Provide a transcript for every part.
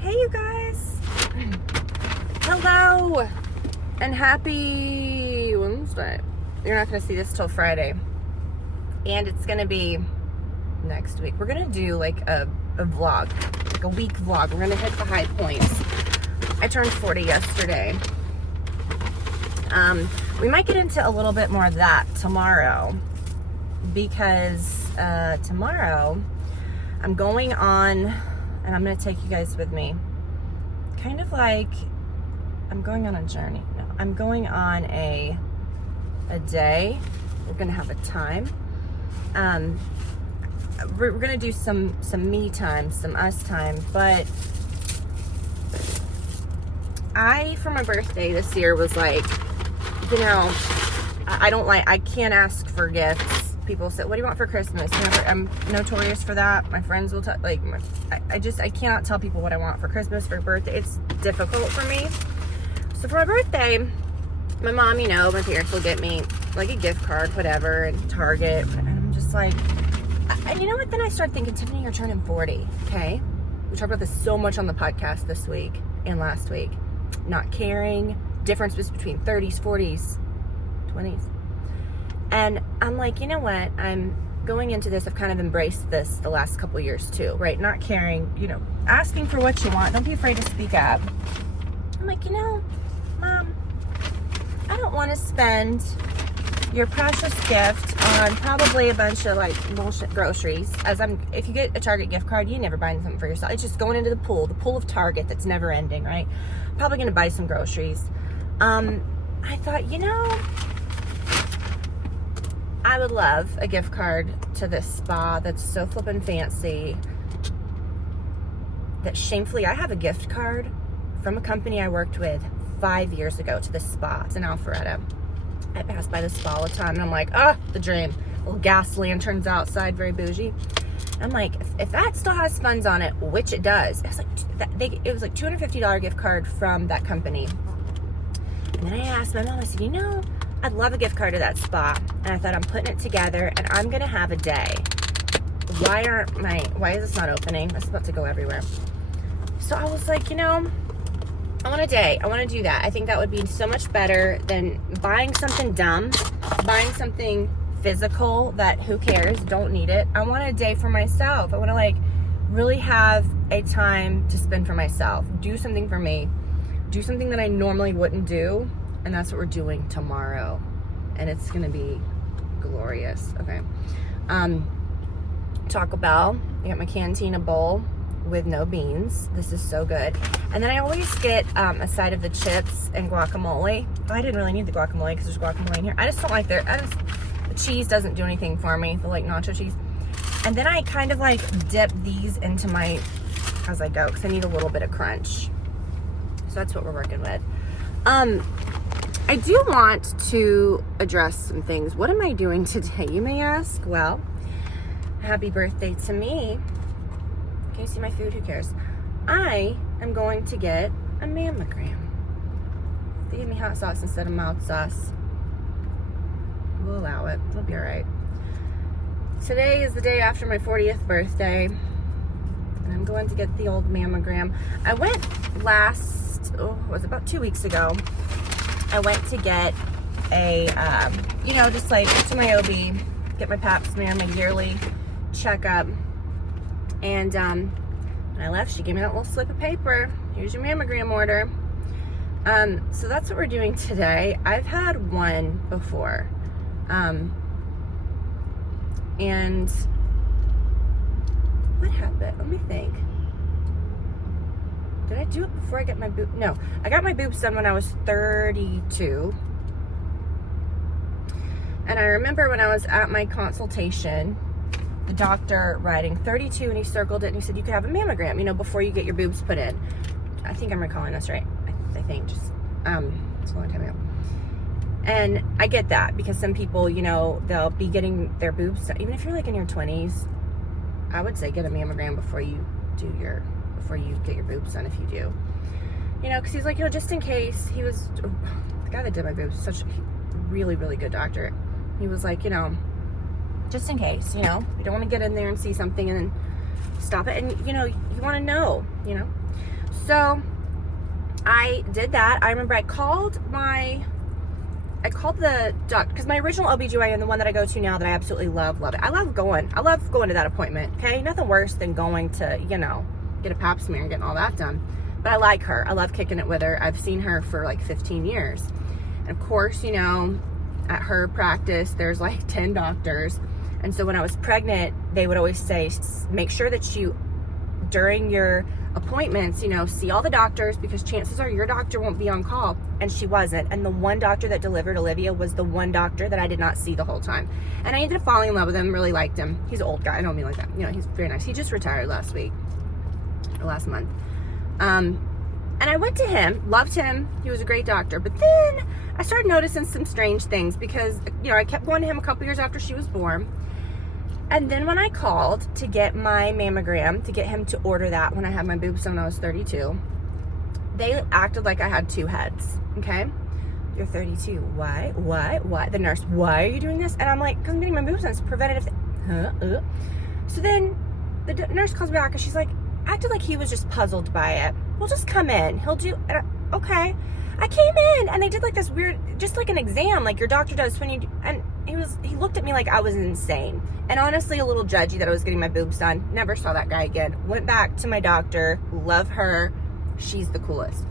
Hey you guys, hello and happy Wednesday. You're not gonna see this till Friday, and it's gonna be next week. We're gonna do like a vlog, like a week vlog. We're gonna hit the high points. I turned 40 yesterday. We might get into a little bit more of that tomorrow, because tomorrow I'm going on, and I'm gonna take you guys with me, kind of like I'm going on a journey. No, I'm going on a day. We're gonna have a time. We're gonna do some me time, some us time. But I, for my birthday this year, was like, you know, I can't ask for gifts. People say, what do you want for Christmas? I'm notorious for that. My friends will I cannot tell people what I want for Christmas, for birthday. It's difficult for me. So for my birthday, my mom, my parents will get me like a gift card, whatever, and Target. And I'm just like, and you know what? Then I started thinking, Tiffany, you're turning 40, okay? We talked about this so much on the podcast this week and last week. Not caring, differences between 30s, 40s, 20s. And I'm like, you know what? I'm going into this. I've kind of embraced this the last couple years too, right? Not caring, asking for what you want. Don't be afraid to speak up. I'm like, Mom, I don't want to spend your precious gift on probably a bunch of like bullshit groceries. If you get a Target gift card, you never buy something for yourself. It's just going into the pool of Target that's never ending, right? Probably going to buy some groceries. I thought, I would love a gift card to this spa that's so flippin' fancy that shamefully I have a gift card from a company I worked with 5 years ago to this spa. It's in Alpharetta. I pass by the spa all the time and I'm like, the dream. Little gas lanterns outside, very bougie. I'm like, if that still has funds on it, which it does, it was like $250 gift card from that company. And then I asked my mom, I said, I'd love a gift card to that spa. And I thought, I'm putting it together and I'm gonna have a day. Why is this not opening? It's about to go everywhere. So I was like, I want a day. I want to do that. I think that would be so much better than buying something dumb, buying something physical that who cares, don't need it. I want a day for myself. I want to really have a time to spend for myself. Do something for me. Do something that I normally wouldn't do. And that's what we're doing tomorrow. And it's going to be glorious. Okay. Taco Bell. I got my Cantina bowl with no beans. This is so good. And then I always get a side of the chips and guacamole. I didn't really need the guacamole because there's guacamole in here. I just don't like the cheese doesn't do anything for me, the nacho cheese. And then I kind of dip these into as I go, because I need a little bit of crunch. So that's what we're working with. I do want to address some things. What am I doing today, you may ask? Well, happy birthday to me. Can you see my food? Who cares? I am going to get a mammogram. They give me hot sauce instead of mouth sauce. We'll allow it. It'll be all right. Today is the day after my 40th birthday, and I'm going to get the old mammogram. I went about 2 weeks ago. I went to get a, just to my OB, get my pap smear, my yearly checkup. And when I left, she gave me that little slip of paper. Here's your mammogram order. So that's what we're doing today. I've had one before. And what happened? Let me think. Did I do it before I got my boob? No, I got my boobs done when I was 32. And I remember when I was at my consultation, the doctor writing 32, and he circled it and he said, you could have a mammogram, before you get your boobs put in. I think I'm recalling this right. I think it's a long time ago. And I get that, because some people, they'll be getting their boobs done. Even if you're in your 20s, I would say get a mammogram before you get your boobs done, if you do. Because he's like, just in case. He was, the guy that did my boobs, such a really, really good doctor. He was like, just in case, you don't want to get in there and see something and then stop it. And, you want to know. So I did that. I remember I called the doctor, because my original OBGYN, the one that I go to now that I absolutely love it. I love going to that appointment, okay? Nothing worse than going to, you know, get a pap smear and getting all that done. But I like her. I love kicking it with her. I've seen her for like 15 years. And of course, you know, at her practice, there's like 10 doctors. And so when I was pregnant, they would always say, make sure that you, during your appointments, you know, see all the doctors, because chances are your doctor won't be on call. And she wasn't. And the one doctor that delivered Olivia was the one doctor that I did not see the whole time. And I ended up falling in love with him, really liked him. He's an old guy. I don't mean like that. You know, he's very nice. He just retired last month. And I went to him, loved him. He was a great doctor. But then I started noticing some strange things because, you know, I kept going to him a couple years after she was born. And then when I called to get my mammogram, to get him to order that when I had my boobs done when I was 32, they acted like I had two heads, okay? You're 32. Why? What? The nurse, why are you doing this? And I'm like, because I'm getting my boobs done. It's preventative. So then the nurse calls me back and she's like, acted like he was just puzzled by it. Well, just come in. He'll do, okay. I came in and they did like this weird, just like an exam, like your doctor does when you do, and he looked at me like I was insane. And honestly, a little judgy that I was getting my boobs done. Never saw that guy again. Went back to my doctor. Love her. She's the coolest.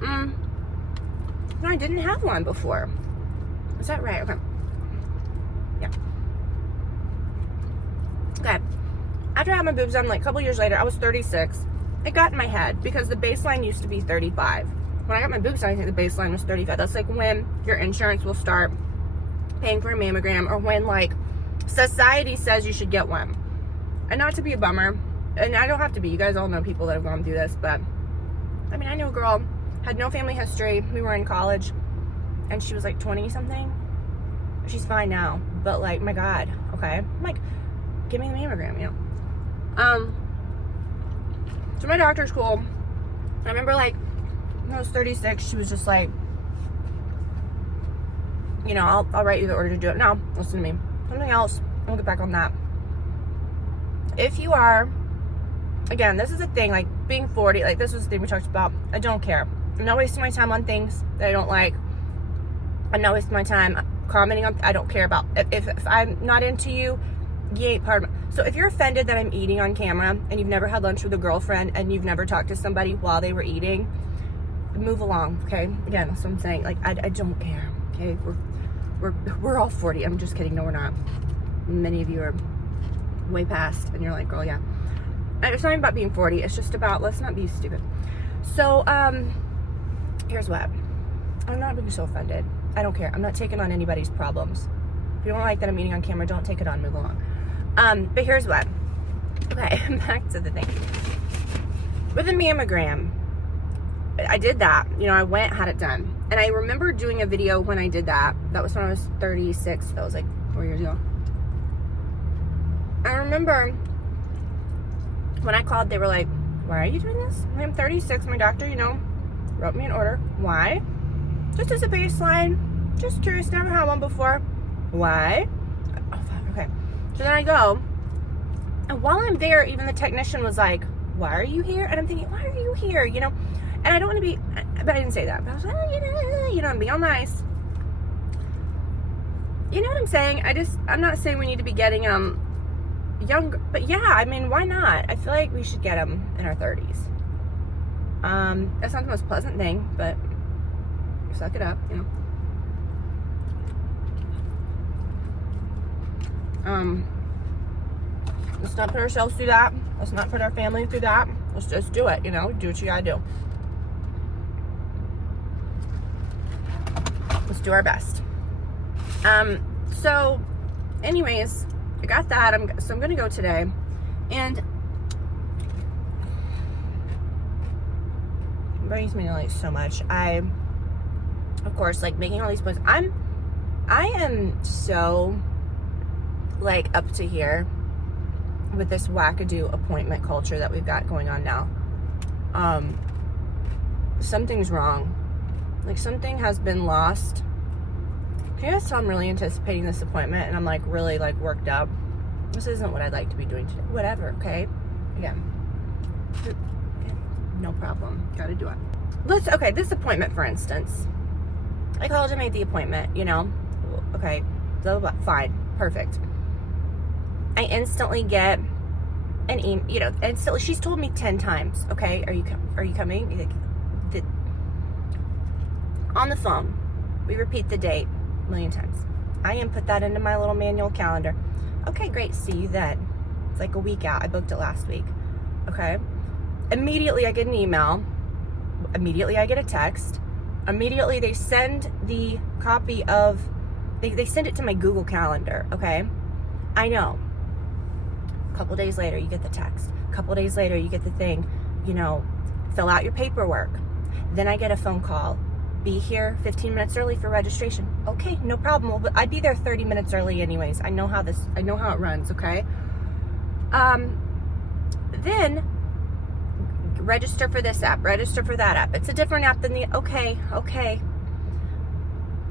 No, I didn't have one before. Is that right? Okay. Yeah. Okay. After I had my boobs done, like a couple years later, I was 36. It got in my head because the baseline used to be 35. When I got my boobs done, I think the baseline was 35. That's like when your insurance will start paying for a mammogram, or when like society says you should get one. And not to be a bummer, and I don't have to be, you guys all know people that have gone through this, but I mean, I knew a girl, had no family history, we were in college, and she was like 20 something. She's fine now, but like, my God, okay? I'm like, give me the mammogram, you know? So my doctor's cool. I remember like, when I was 36, she was just like, you know, I'll write you the order to do it. Now, listen to me. Something else, we'll get back on that. If you are, again, this is a thing, like being 40, like this was the thing we talked about. I don't care. I'm not wasting my time on things that I don't like. I'm not wasting my time commenting on, I don't care about. If I'm not into you, you ain't part of me. So if you're offended that I'm eating on camera and you've never had lunch with a girlfriend and you've never talked to somebody while they were eating, move along, okay? Again, that's what I'm saying. Like, I don't care, okay? We're all 40. I'm just kidding. No, we're not. Many of you are way past and you're like, girl, yeah. And it's not even about being 40. It's just about, let's not be stupid. So, here's what. I'm not being so offended. I don't care. I'm not taking on anybody's problems. If you don't like that I'm eating on camera, don't take it on. Move along. But here's what. Okay, back to the thing. With a mammogram, I did that. You know, I went, had it done. And I remember doing a video when I did that. That was when I was 36. That was like 4 years ago. I remember when I called, they were like, why are you doing this? I'm 36. My doctor, you know, wrote me an order. Why? Just as a baseline. Just curious. Never had one before. Why? Oh, fuck. Okay. So then I go, and while I'm there, even the technician was like, why are you here? And I'm thinking, why are you here? You know, and I don't want to be, but I didn't say that. But I was like, oh, you know, I'm being all nice. You know what I'm saying? I'm not saying we need to be getting younger, but yeah, I mean, why not? I feel like we should get them in our 30s. That's not the most pleasant thing, but suck it up, you know. Let's not put ourselves through that. Let's not put our family through that. Let's just do it, you know. Do what you gotta do. Let's do our best. So anyways, I got that. So I'm gonna go today, and it brings me to like so much. Of course, like making all these points. I am so like up to here with this wackadoo appointment culture that we've got going on now. Something's wrong. Like something has been lost. Can you guys tell I'm really anticipating this appointment and I'm like really like worked up? This isn't what I'd like to be doing today. Whatever, okay? Again. no problem. Gotta do it. Okay, this appointment, for instance. I called and made the appointment, you know. Okay, blah, blah, blah. Fine, perfect. I instantly get an email, you know, instantly. She's told me 10 times, okay, are you coming? Like, on the phone, we repeat the date a million times. I input that into my little manual calendar. Okay, great, see you then. It's like a week out. I booked it last week, okay? Immediately I get an email. Immediately I get a text. Immediately they send the copy of, they send it to my Google Calendar, okay? I know. A couple days later, you get the text. A couple days later, you get the thing, you know, fill out your paperwork. Then I get a phone call. Be here 15 minutes early for registration. Okay, no problem. Well, I'd be there 30 minutes early anyways. I know how it runs, okay? Then register for this app, register for that app. It's a different app than the, okay.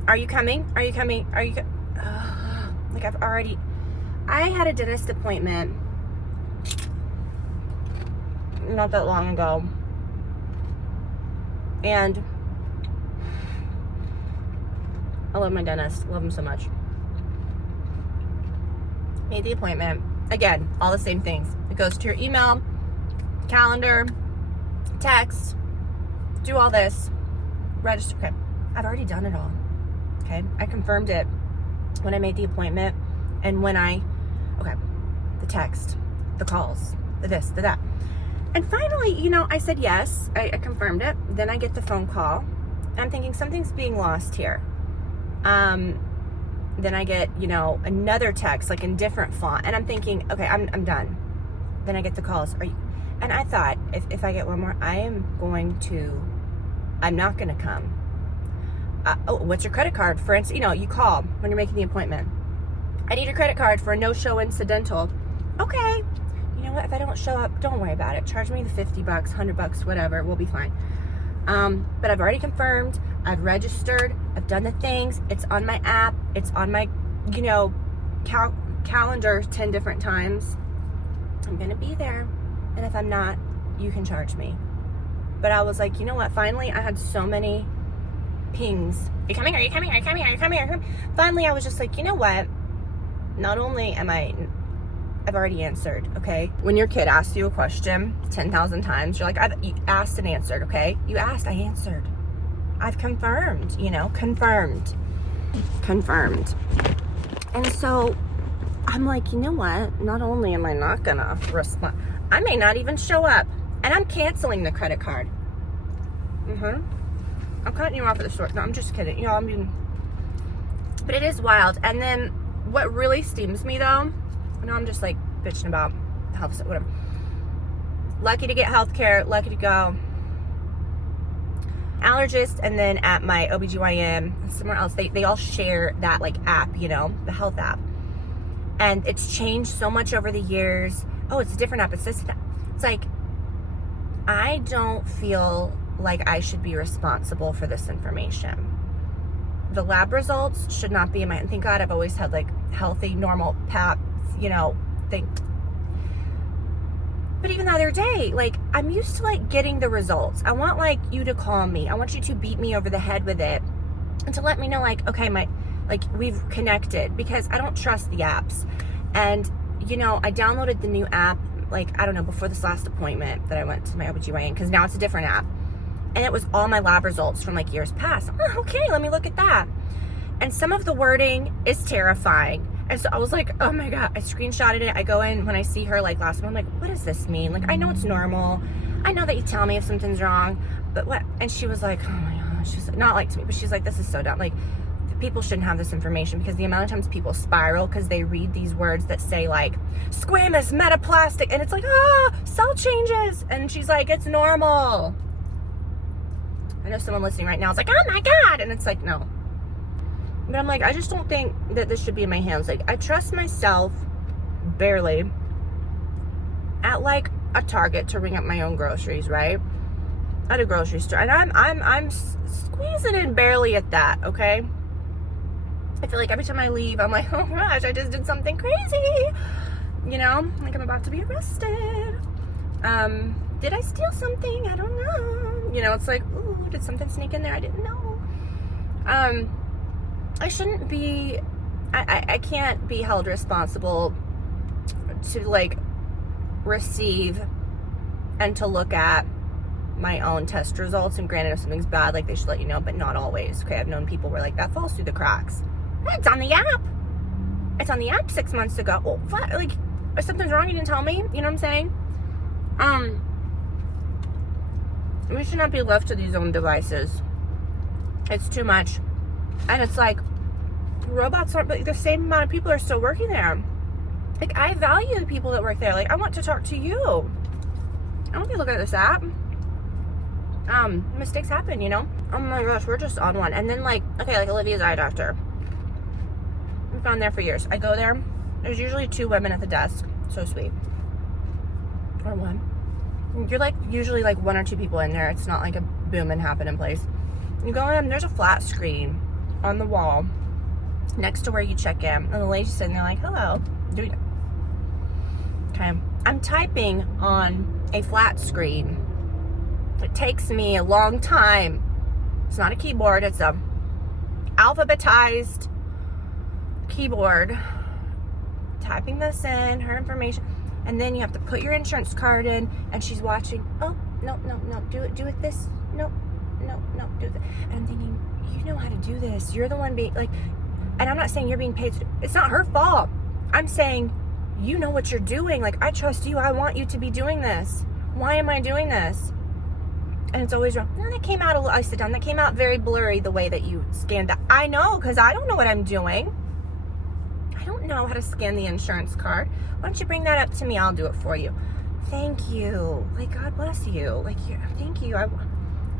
Are you coming? Like I had a dentist appointment not that long ago. And I love my dentist. Love him so much. Made the appointment. Again, all the same things. It goes to your email, calendar, text, do all this, register. Okay, I've already done it all. Okay, I confirmed it when I made the appointment and when the text, the calls, the this, the that. And finally, you know, I said yes, I confirmed it. Then I get the phone call. And I'm thinking something's being lost here. Then I get, you know, another text, like in different font. And I'm thinking, okay, I'm done. Then I get the calls. And I thought, if I get one more, I'm not going to come. What's your credit card? For instance, you know, you call when you're making the appointment. I need a credit card for a no-show incidental. Okay. You know what? If I don't show up, don't worry about it. Charge me the $50, $100, whatever. We'll be fine. But I've already confirmed. I've registered. I've done the things. It's on my app. It's on my, you know, calendar 10 different times. I'm going to be there. And if I'm not, you can charge me. But I was like, you know what? Finally, I had so many pings. Are you coming? Are you coming? Are you coming? Are you coming? Are you coming? Finally, I was just like, you know what? Not only I've already answered, okay? When your kid asks you a question 10,000 times, you're like, you asked and answered, okay? You asked, I answered. I've confirmed, you know, confirmed. And so I'm like, you know what? Not only am I not gonna respond, I may not even show up. And I'm canceling the credit card. I'm cutting you off at the store. No, I'm just kidding. You know, but it is wild. And then what really steams me though, I know I'm just like bitching about health, whatever. Lucky to get health care, lucky to go. Allergist, and then at my OBGYN, somewhere else, they all share that like app, you know, the health app. And it's changed so much over the years. Oh, it's a different app. It's this. It's like, I don't feel like I should be responsible for this information. The lab results should not be in my, thank God I've always had like healthy, normal PAP, you know, thing. But even the other day, like, I'm used to like getting the results. I want like you to call me. I want you to beat me over the head with it and to let me know like, okay, we've connected, because I don't trust the apps. And, you know, I downloaded the new app, like, I don't know, before this last appointment that I went to my OBGYN, because now it's a different app. And it was all my lab results from like years past. Oh, okay, let me look at that. And some of the wording is terrifying. And so I was like, oh my God, I screenshotted it. I go in when I see her like last month, I'm like, what does this mean? Like, I know it's normal. I know that you tell me if something's wrong, but what? And she was like, oh my gosh, she's like, not like to me, but she's like, this is so dumb. Like, people shouldn't have this information, because the amount of times people spiral because they read these words that say like squamous, metaplastic, and it's like, cell changes. And she's like, it's normal. I know someone listening right now is like, oh my God. And it's like, no. But I'm like, I just don't think that this should be in my hands. Like, I trust myself barely at like a Target to ring up my own groceries, right? At a grocery store. And I'm squeezing in barely at that, okay? I feel like every time I leave, I'm like, oh gosh, I just did something crazy. You know, like I'm about to be arrested. Did I steal something? I don't know. You know, it's like, ooh, did something sneak in there? I didn't know. I shouldn't be, I can't be held responsible to like receive and to look at my own test results. And granted, if something's bad, like they should let you know, but not always. Okay, I've known people where like that falls through the cracks. It's on the app. It's on the app 6 months ago. Well, what? Like, if something's wrong, you didn't tell me. You know what I'm saying? We should not be left to these own devices. It's too much. And it's like, robots aren't, but the same amount of people are still working there. Like, I value the people that work there. Like, I want to talk to you. I don't be looking at this app. Mistakes happen, you know? Oh my gosh, we're just on one. And then like, okay, like Olivia's eye doctor. We've gone there for years. I go there. There's usually 2 women at the desk. So sweet. Or 1. You're like usually like 1 or 2 people in there. It's not like a booming happening place. You go in, there's a flat screen on the wall next to where you check in. And the lady's sitting there like, hello. Okay. I'm typing on a flat screen. It takes me a long time. It's not a keyboard. It's a alphabetized keyboard. Typing this in, her information. And then you have to put your insurance card in, and she's watching. Oh, no, do it this. No, do it. And I'm thinking, you know how to do this. You're the one being like, and I'm not saying you're being paid to do, it's not her fault. I'm saying, you know what you're doing. Like, I trust you. I want you to be doing this. Why am I doing this? And it's always wrong. No, that came out, I sit down, that came out very blurry the way that you scanned that. I know, because I don't know what I'm doing. I don't know how to scan the insurance card. Why don't you bring that up to me? I'll do it for you. Thank you. Like, God bless you. Like, thank you. I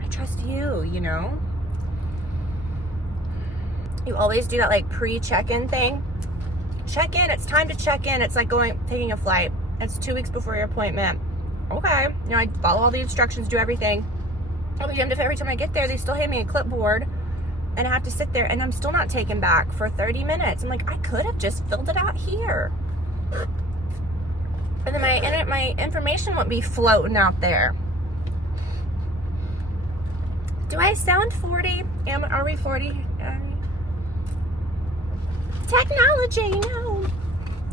trust you, you know? You always do that, like, pre-check-in thing. Check in. It's time to check in. It's like taking a flight. It's 2 weeks before your appointment. Okay. You know, I follow all the instructions, do everything. I'll be damned if every time I get there, they still hand me a clipboard. And I have to sit there, and I'm still not taken back for 30 minutes. I'm like, I could have just filled it out here. And then my information won't be floating out there. Do I sound 40? Are we 40? Technology, you know.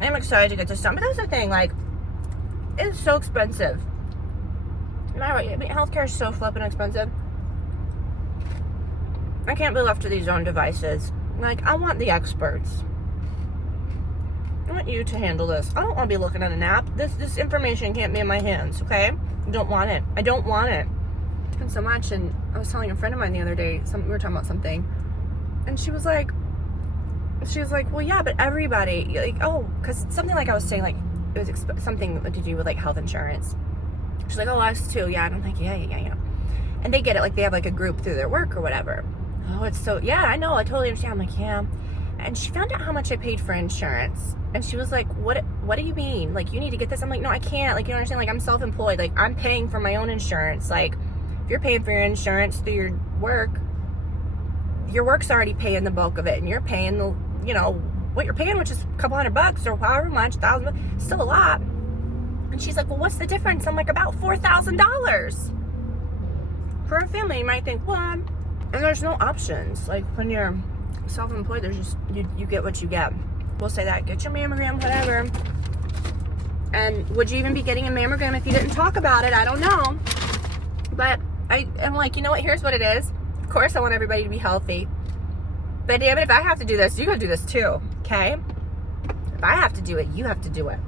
I'm excited to get this done. But that's the thing, like, it's so expensive. No matter what, I mean, healthcare is so flippin' expensive. I can't be left to these own devices. Like, I want the experts. I want you to handle this. I don't want to be looking at an app. This information can't be in my hands, okay? I don't want it. I don't want it. And so much. And I was telling a friend of mine the other day, we were talking about something, and she was like, well, yeah, but everybody, like, oh, because something like I was saying, like, it was something to do with, like, health insurance. She's like, oh, us too. Yeah. And I'm like, yeah. And they get it. Like, they have, like, a group through their work or whatever. Oh, it's so, yeah, I know. I totally understand. I'm like, yeah. And she found out how much I paid for insurance. And she was like, what do you mean? Like, you need to get this? I'm like, no, I can't. Like, you don't understand. Like, I'm self-employed. Like, I'm paying for my own insurance. Like, if you're paying for your insurance through your work's already paying the bulk of it. And you're paying the, you know, what you're paying, which is a couple $100 or however much, $1,000, still a lot. And she's like, well, what's the difference? I'm like, about $4,000. For a family, you might think, well, and there's no options. Like, when you're self-employed, there's just, you get what you get. We'll say that, get your mammogram, whatever. And would you even be getting a mammogram if you didn't talk about it? I don't know. But I'm like, you know what, here's what it is. Of course I want everybody to be healthy. But damn it, if I have to do this, you gotta do this too, okay? If I have to do it, you have to do it.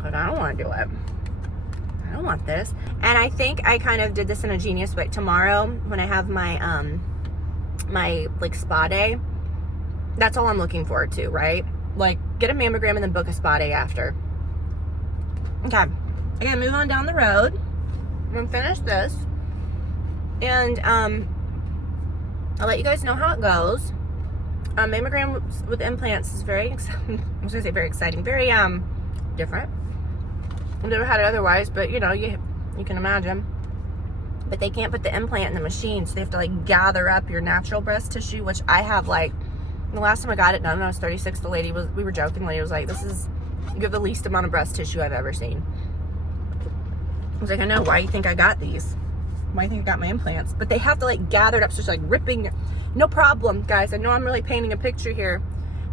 But I don't want to do it. I don't want this. And I think I kind of did this in a genius way. Tomorrow, when I have my my like spa day, that's all I'm looking forward to, right? Like, get a mammogram and then book a spa day after. Okay, I gotta move on down the road. I'm gonna finish this, and I'll let you guys know how it goes. Mammogram with implants is very exciting. I was gonna say very exciting, very different. I've never had it otherwise, but you know, you can imagine. But they can't put the implant in the machine, so they have to like gather up your natural breast tissue, which I have. Like, the last time I got it done when I was 36, the lady we were joking, the lady was like, you have the least amount of breast tissue I've ever seen. I was like, I know, why do you think I got these? Why do you think I got my implants? But they have to like gather it up, so it's like ripping. No problem, guys. I know I'm really painting a picture here,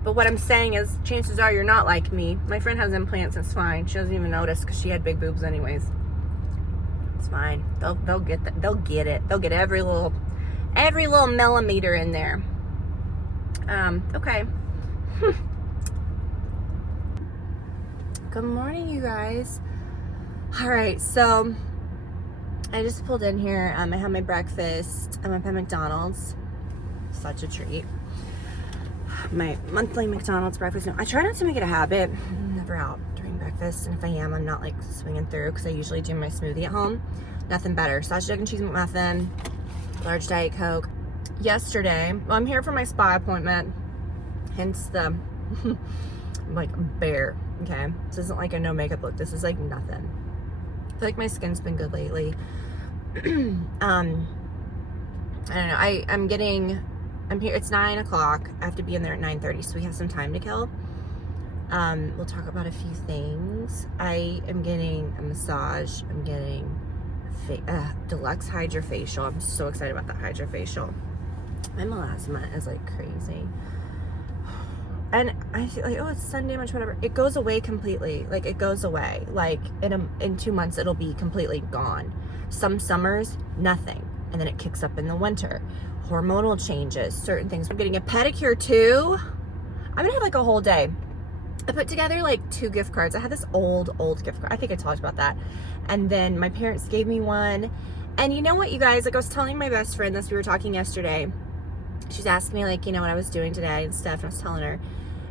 but what I'm saying is chances are you're not like me. My friend has implants, it's fine. She doesn't even notice because she had big boobs anyways. It's fine. They'll get that. They'll get it. They'll get every little millimeter in there. Okay. Good morning, you guys. All right, so I just pulled in here. I had my breakfast. I'm up at McDonald's. Such a treat. My monthly McDonald's breakfast. No, I try not to make it a habit. I'm never out during breakfast, and if I am, I'm not like swinging through because I usually do my smoothie at home. Nothing better. Sausage, egg, and cheese McMuffin, large Diet Coke. Yesterday, well, I'm here for my spa appointment, hence the like bare. Okay, this isn't like a no makeup look. This is like nothing. I feel like my skin's been good lately. I don't know. I'm here. It's 9 o'clock. I have to be in there at 9:30, so we have some time to kill. We'll talk about a few things. I am getting a massage. I'm getting a deluxe hydrofacial. I'm so excited about that hydrofacial. My melasma is like crazy. And I feel like, oh, it's Sunday, much whatever. It goes away completely. Like, it goes away. Like, in 2 months, it'll be completely gone. Some summers, nothing. And then it kicks up in the winter. Hormonal changes, certain things. I'm getting a pedicure, too. I'm going to have, like, a whole day. I put together, like, 2 gift cards. I had this old gift card. I think I told you about that. And then my parents gave me one. And you know what, you guys? Like, I was telling my best friend this. We were talking yesterday. She's asking me, like, you know, what I was doing today and stuff. And I was telling her.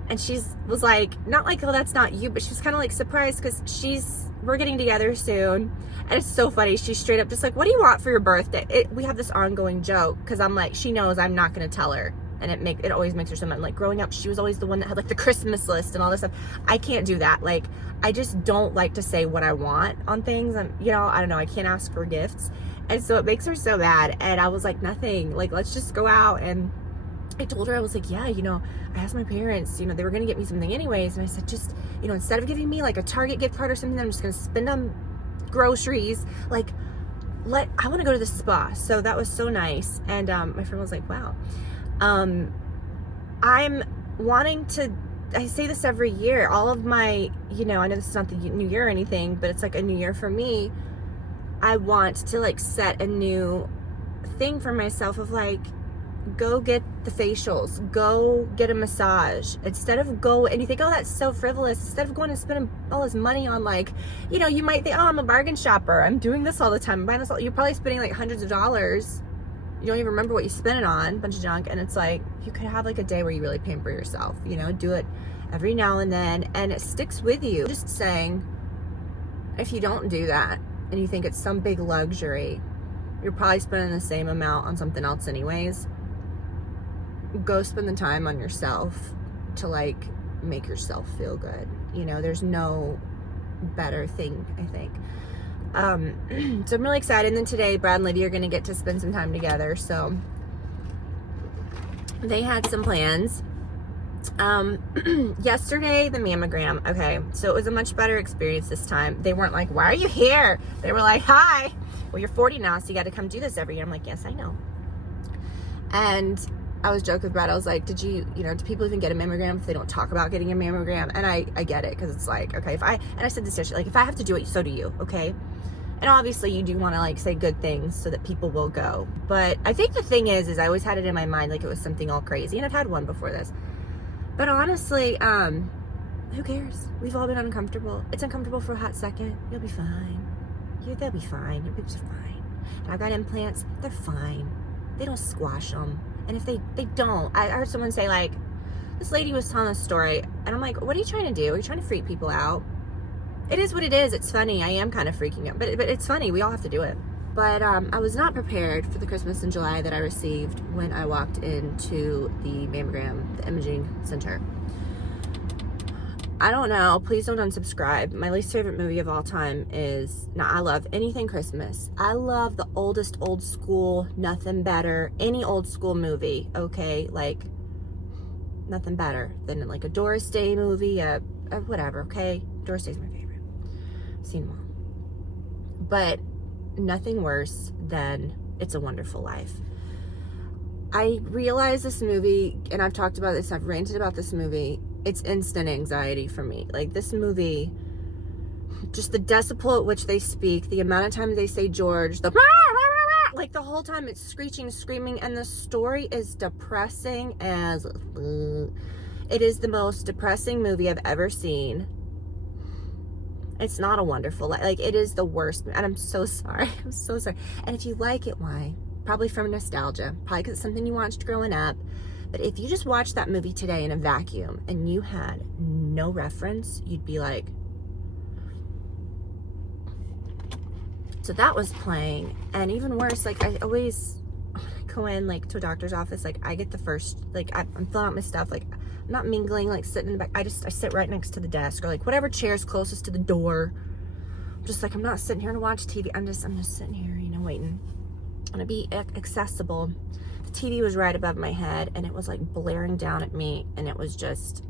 And she was like, not like, oh, that's not you, but she was kind of like surprised because we're getting together soon. And it's so funny. She's straight up just like, what do you want for your birthday? We have this ongoing joke because I'm like, she knows I'm not going to tell her. And it always makes her so mad. Like, growing up, she was always the one that had like the Christmas list and all this stuff. I can't do that. Like, I just don't like to say what I want on things. And, you know, I don't know. I can't ask for gifts. And so it makes her so mad. And I was like, nothing. Like, let's just go out. And I told her, I was like, yeah, you know, I asked my parents, you know, they were going to get me something anyways. And I said, just, you know, instead of giving me like a Target gift card or something, I'm just going to spend on groceries. Like, I want to go to the spa. So that was so nice. And my friend was like, wow. I'm wanting to, I say this every year, all of my, you know, I know this is not the new year or anything, but it's like a new year for me. I want to like set a new thing for myself of like, go get the facials, go get a massage, instead of and you think, oh, that's so frivolous, instead of going and spending all this money on like, you know, you might think, oh, I'm a bargain shopper, I'm doing this all the time, I'm buying this all, you're probably spending like hundreds of dollars, you don't even remember what you spent it on, a bunch of junk. And it's like, you could have like a day where you really pamper yourself, you know, do it every now and then, and it sticks with you. Just saying, if you don't do that and you think it's some big luxury, you're probably spending the same amount on something else anyways. Go spend the time on yourself to like make yourself feel good. You know, there's no better thing, I think. So I'm really excited. And then today, Brad and Lydia are going to get to spend some time together. So they had some plans. Yesterday, the mammogram. Okay, so it was a much better experience this time. They weren't like, why are you here? They were like, hi. Well, you're 40 now, so you got to come do this every year. I'm like, yes, I know. And I was joking with Brad. I was like, do people even get a mammogram if they don't talk about getting a mammogram? And I get it, because it's like, okay, and I said this yesterday, like, if I have to do it, so do you, okay? And obviously you do want to like say good things so that people will go. But I think the thing is I always had it in my mind like it was something all crazy. And I've had one before this. But honestly, who cares? We've all been uncomfortable. It's uncomfortable for a hot second. You'll be fine. They'll be fine. Your boobs are fine. And I've got implants. They're fine. They don't squash them. And if they don't, I heard someone say like, this lady was telling a story, and I'm like, what are you trying to do? Are you trying to freak people out? It is what it is. It's funny. I am kind of freaking out, but it's funny. We all have to do it. But I was not prepared for the Christmas in July that I received when I walked into the mammogram, the imaging center. I don't know. Please don't unsubscribe. My least favorite movie of all time is, I love anything Christmas. I love the oldest old school, nothing better. Any old school movie, okay? Like, nothing better than like a Doris Day movie, whatever, okay? Doris Day's my favorite. I've seen them all. but nothing worse than It's a Wonderful Life. I realize this movie, and I've talked about this, I've ranted about this movie, it's instant anxiety for me. Like, this movie, just the decibel at which they speak, the amount of time they say George, the like the whole time it's screeching, screaming, and the story is depressing as it is the most depressing movie I've ever seen. It's not a wonderful life. Like, it is the worst, and I'm so sorry. I'm so sorry. And if you like it, why? Probably from nostalgia. Probably because it's something you watched growing up. But if you just watched that movie today in a vacuum and you had no reference, you'd be like... So that was playing. And even worse, like, I always go in, like, to a doctor's office. Like, I get the first... Like, I'm filling out my stuff. Like, I'm not mingling, like, sitting in the back. I sit right next to the desk. Or, like, whatever chair's closest to the door. Just, like, I'm not sitting here to watch TV. I'm just sitting here, you know, waiting. I'm gonna be accessible. The TV was right above my head, and it was like blaring down at me, and it was just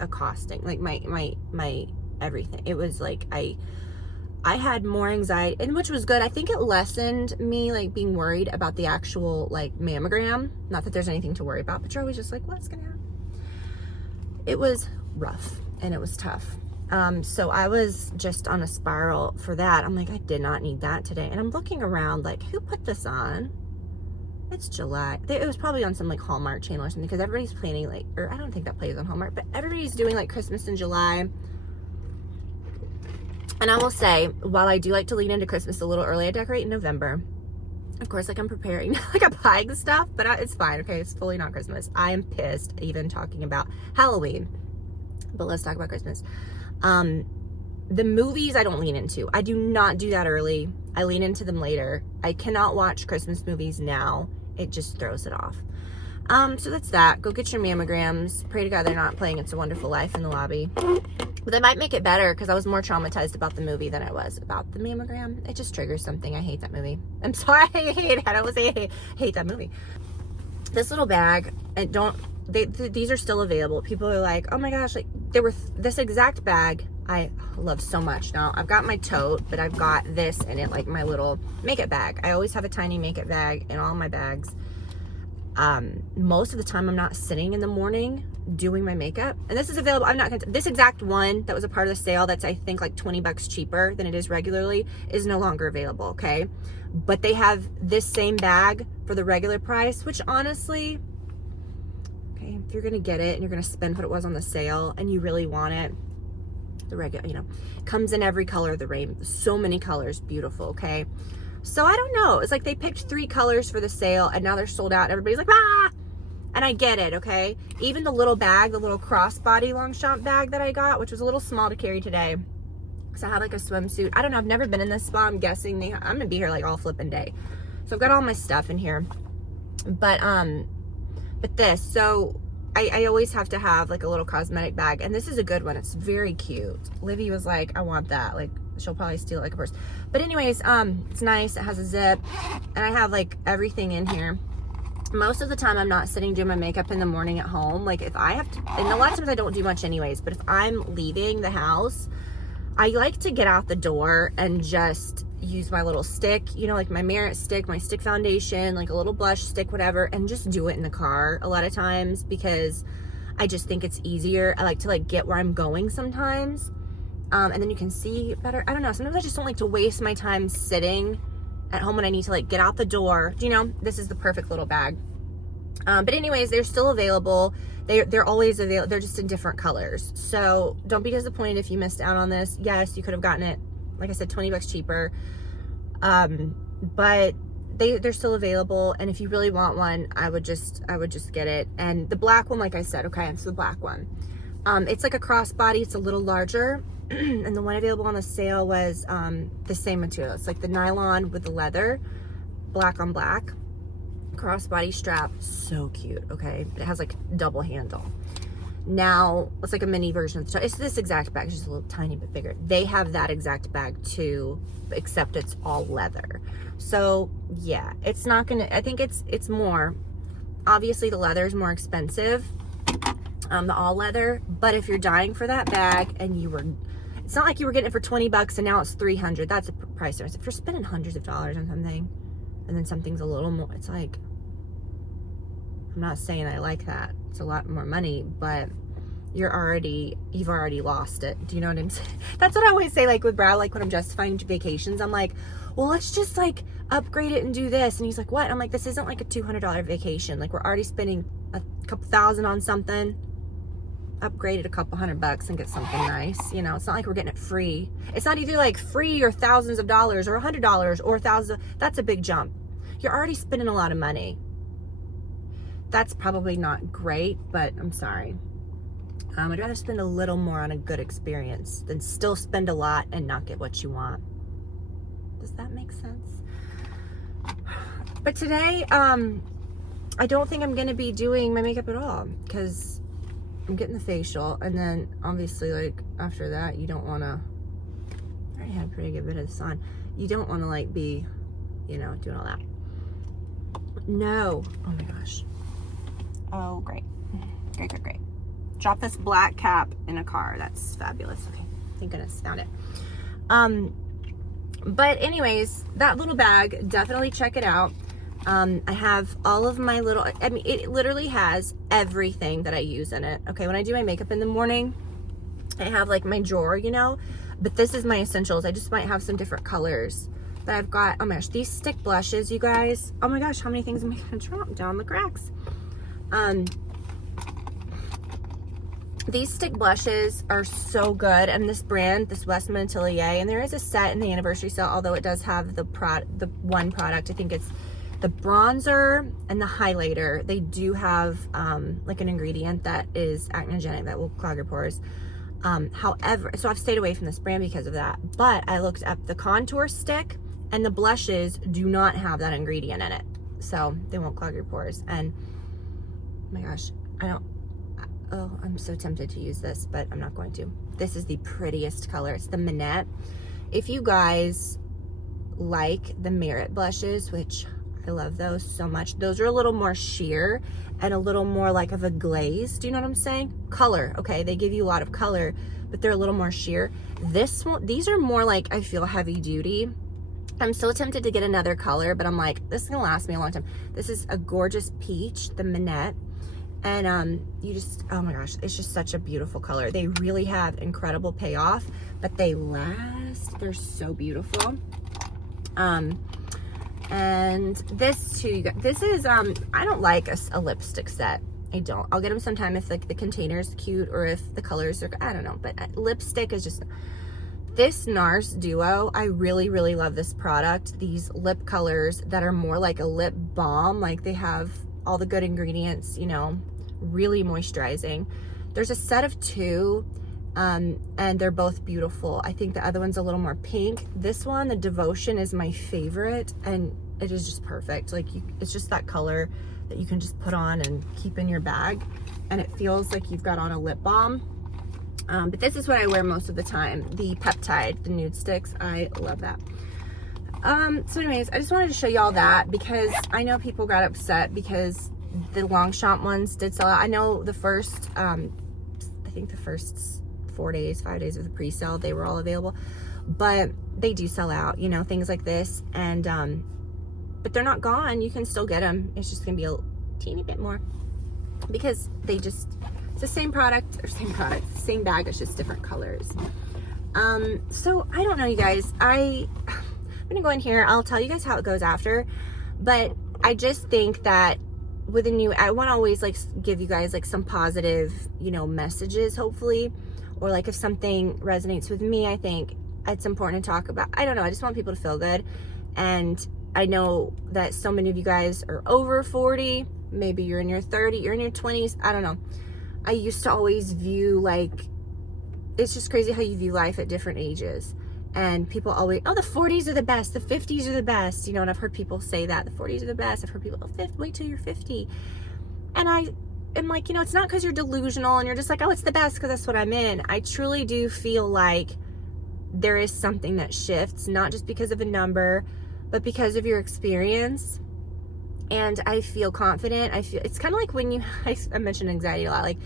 accosting, like my everything. It was like I had more anxiety, and which was good. I think it lessened me, like, being worried about the actual, like, mammogram. Not that there's anything to worry about, but you're always just like, what's gonna happen? It was rough and it was tough. So I was just on a spiral for that. I'm like, I did not need that today. And I'm looking around like, who put this on? It's July. It was probably on some, like, Hallmark channel or something, because everybody's planning, like, or I don't think that plays on Hallmark, but everybody's doing, like, Christmas in July. And I will say, while I do like to lean into Christmas a little early, I decorate in November. Of course, like, I'm preparing, like, I'm buying stuff, but it's fine, okay? It's fully not Christmas. I am pissed even talking about Halloween. But let's talk about Christmas. The movies I don't lean into. I do not do that early. I lean into them later. I cannot watch Christmas movies now. It just throws it off. So that's that. Go get your mammograms. Pray to God they're not playing It's a Wonderful Life in the lobby. But they might make it better, because I was more traumatized about the movie than I was about the mammogram. It just triggers something. I hate that movie. I'm sorry. I hate it. I don't say I hate that movie. This little bag, and these are still available. People are like, oh my gosh, like, this exact bag I love so much. Now, I've got my tote, but I've got this in it, like my little makeup bag. I always have a tiny makeup bag in all my bags. Most of the time I'm not sitting in the morning doing my makeup, and this is available. I'm not gonna, this exact one that was a part of the sale, that's I think like 20 bucks cheaper than it is regularly, is no longer available, okay? But they have this same bag for the regular price, which honestly, okay, if you're gonna get it and you're gonna spend what it was on the sale and you really want it, the regular, you know, comes in every color of the rainbow, so many colors, beautiful, okay? So I don't know, it's like they picked 3 colors for the sale and now they're sold out and everybody's like, ah! And I get it, okay? Even the little bag, the little crossbody Longchamp bag that I got, which was a little small to carry today, because I had like a swimsuit. I don't know, I've never been in this spa. I'm guessing I'm gonna be here like all flipping day. So I've got all my stuff in here. But this, so I always have to have like a little cosmetic bag, and this is a good one. It's very cute. Livy was like, I want that. Like, she'll probably steal it like a purse. But anyways, it's nice. It has a zip, and I have like everything in here. Most of the time I'm not sitting doing my makeup in the morning at home. Like, if I have to, and a lot of times I don't do much anyways, but if I'm leaving the house, I like to get out the door and just use my little stick, you know, like my Merit stick, my stick foundation, like a little blush stick, whatever, and just do it in the car a lot of times, because I just think it's easier. I like to like get where I'm going sometimes, and then you can see better. I don't know, sometimes I just don't like to waste my time sitting at home when I need to like get out the door. You know, this is the perfect little bag. But anyways, they're still available. They're always available. They're just in different colors. So don't be disappointed if you missed out on this. Yes, you could have gotten it, like I said, 20 bucks cheaper. But they're still available. And if you really want one, I would just get it. And the black one, like I said, okay, it's the black one. It's like a crossbody. It's a little larger. And the one available on the sale was the same material. It's like the nylon with the leather, black on black. Crossbody strap, so cute. Okay, it has like double handle. Now it's like a mini version of the top. It's this exact bag, it's just a little tiny bit bigger. They have that exact bag too, except it's all leather. So yeah, it's not gonna, I think it's more, obviously the leather is more expensive, the all leather, but if you're dying for that bag and It's not like you were getting it for 20 bucks and now it's 300. That's a price difference. If you're spending hundreds of dollars on something and then something's a little more, it's like, I'm not saying I like that. It's a lot more money, but you've already lost it. Do you know what I'm saying? That's what I always say, like with Brad, like when I'm justifying vacations, I'm like, well, let's just like upgrade it and do this. And he's like, what? I'm like, this isn't like a $200 vacation. Like we're already spending a couple thousand on something. Upgrade it a couple $100 and get something nice. You know, it's not like we're getting it free. It's not either like free or thousands of dollars or $100 or thousands. That's a big jump. You're already spending a lot of money. That's probably not great, but I'm sorry. I'd rather spend a little more on a good experience than still spend a lot and not get what you want. Does that make sense? But today, I don't think I'm going to be doing my makeup at all because I'm getting the facial. And then obviously, like after that, you don't want to, I already had a pretty good bit of this on. You don't want to like be, you know, doing all that. No. Oh my gosh. Oh, great. Great, great, great. Drop this black cap in a car. That's fabulous. Okay, thank goodness, found it. But anyways, that little bag, definitely check it out. I have all of my little, I mean, it literally has everything that I use in it. Okay, when I do my makeup in the morning, I have like my drawer, you know, but this is my essentials. I just might have some different colors. But I've got, oh my gosh, these stick blushes, you guys. Oh my gosh, how many things am I gonna drop down the cracks? These stick blushes are so good, and this brand, this Westman Atelier, and there is a set in the anniversary sale, although it does have the one product. I think it's the bronzer and the highlighter. They do have like an ingredient that is acnogenic that will clog your pores. However, so I've stayed away from this brand because of that, but I looked up the contour stick and the blushes do not have that ingredient in it, so they won't clog your pores. And oh my gosh, oh, I'm so tempted to use this, but I'm not going to. This is the prettiest color. It's the Minette. If you guys like the Merit blushes, which I love those so much, those are a little more sheer and a little more like of a glaze. Do you know what I'm saying? Color, okay, they give you a lot of color, but they're a little more sheer. This one, these are more like, I feel heavy duty. I'm so tempted to get another color, but I'm like, this is gonna last me a long time. This is a gorgeous peach, the Minette. And you just, oh my gosh, it's just such a beautiful color. They really have incredible payoff, but they last. They're so beautiful. And this too, you guys, this is, I don't like a lipstick set. I don't. I'll get them sometime if like the container's cute or if the colors are, I don't know, but lipstick is just, this NARS Duo, I really, really love this product. These lip colors that are more like a lip balm, like they have all the good ingredients, you know, really moisturizing. There's a set of 2, and they're both beautiful. I think the other one's a little more pink. This one, the Devotion, is my favorite, and it is just perfect. Like, it's just that color that you can just put on and keep in your bag, and it feels like you've got on a lip balm. But this is what I wear most of the time. The Peptide, the nude sticks, I love that. So anyways, I just wanted to show y'all that because I know people got upset because the Longchamp ones did sell out. I know the first, I think the first 5 days of the pre-sale, they were all available, but they do sell out, you know, things like this. And, but they're not gone. You can still get them. It's just going to be a teeny bit more because they just, it's the same product, same bag, it's just different colors. So I don't know, you guys, I'm gonna go in here, I'll tell you guys how it goes after, but I just think that with a new, I want to always like give you guys like some positive, you know, messages, hopefully, or like if something resonates with me, I think it's important to talk about. I don't know, I just want people to feel good. And I know that so many of you guys are over 40, maybe you're in your 30s, you're in your 20s, I don't know. I used to always view, like, it's just crazy how you view life at different ages. And people always, oh, the 40s are the best, the 50s are the best, you know, and I've heard people say that, the 40s are the best. I've heard people, oh, wait till you're 50. And I am like, you know, it's not because you're delusional and you're just like, oh, it's the best because that's what I'm in. I truly do feel like there is something that shifts, not just because of a number, but because of your experience. And I feel confident. I feel, it's kind of like when you, I mention anxiety a lot, like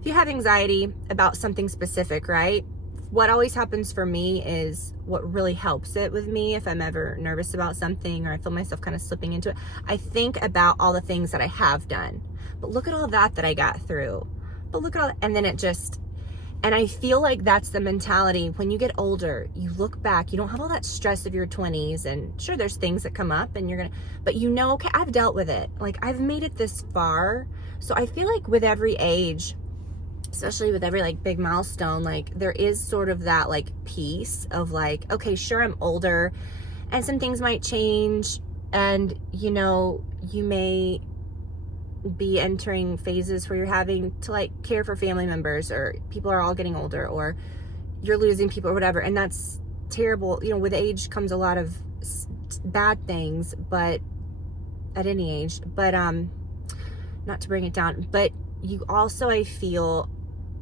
if you have anxiety about something specific, right? what always happens for me is, what really helps it with me if I'm ever nervous about something or I feel myself kind of slipping into it, I think about all the things that I have done. But look at all that I got through. But look at all that, and then it just, and I feel like that's the mentality when you get older. You look back, you don't have all that stress of your 20s, and sure, there's things that come up and you're gonna, but you know, okay, I've dealt with it. Like, I've made it this far. So I feel like with every age, especially with every like big milestone, like there is sort of that like piece of like, okay, sure, I'm older and some things might change, and you know, you may be entering phases where you're having to like care for family members, or people are all getting older, or you're losing people or whatever, and that's terrible. You know, with age comes a lot of bad things, but at any age, but not to bring it down, but you also, I feel,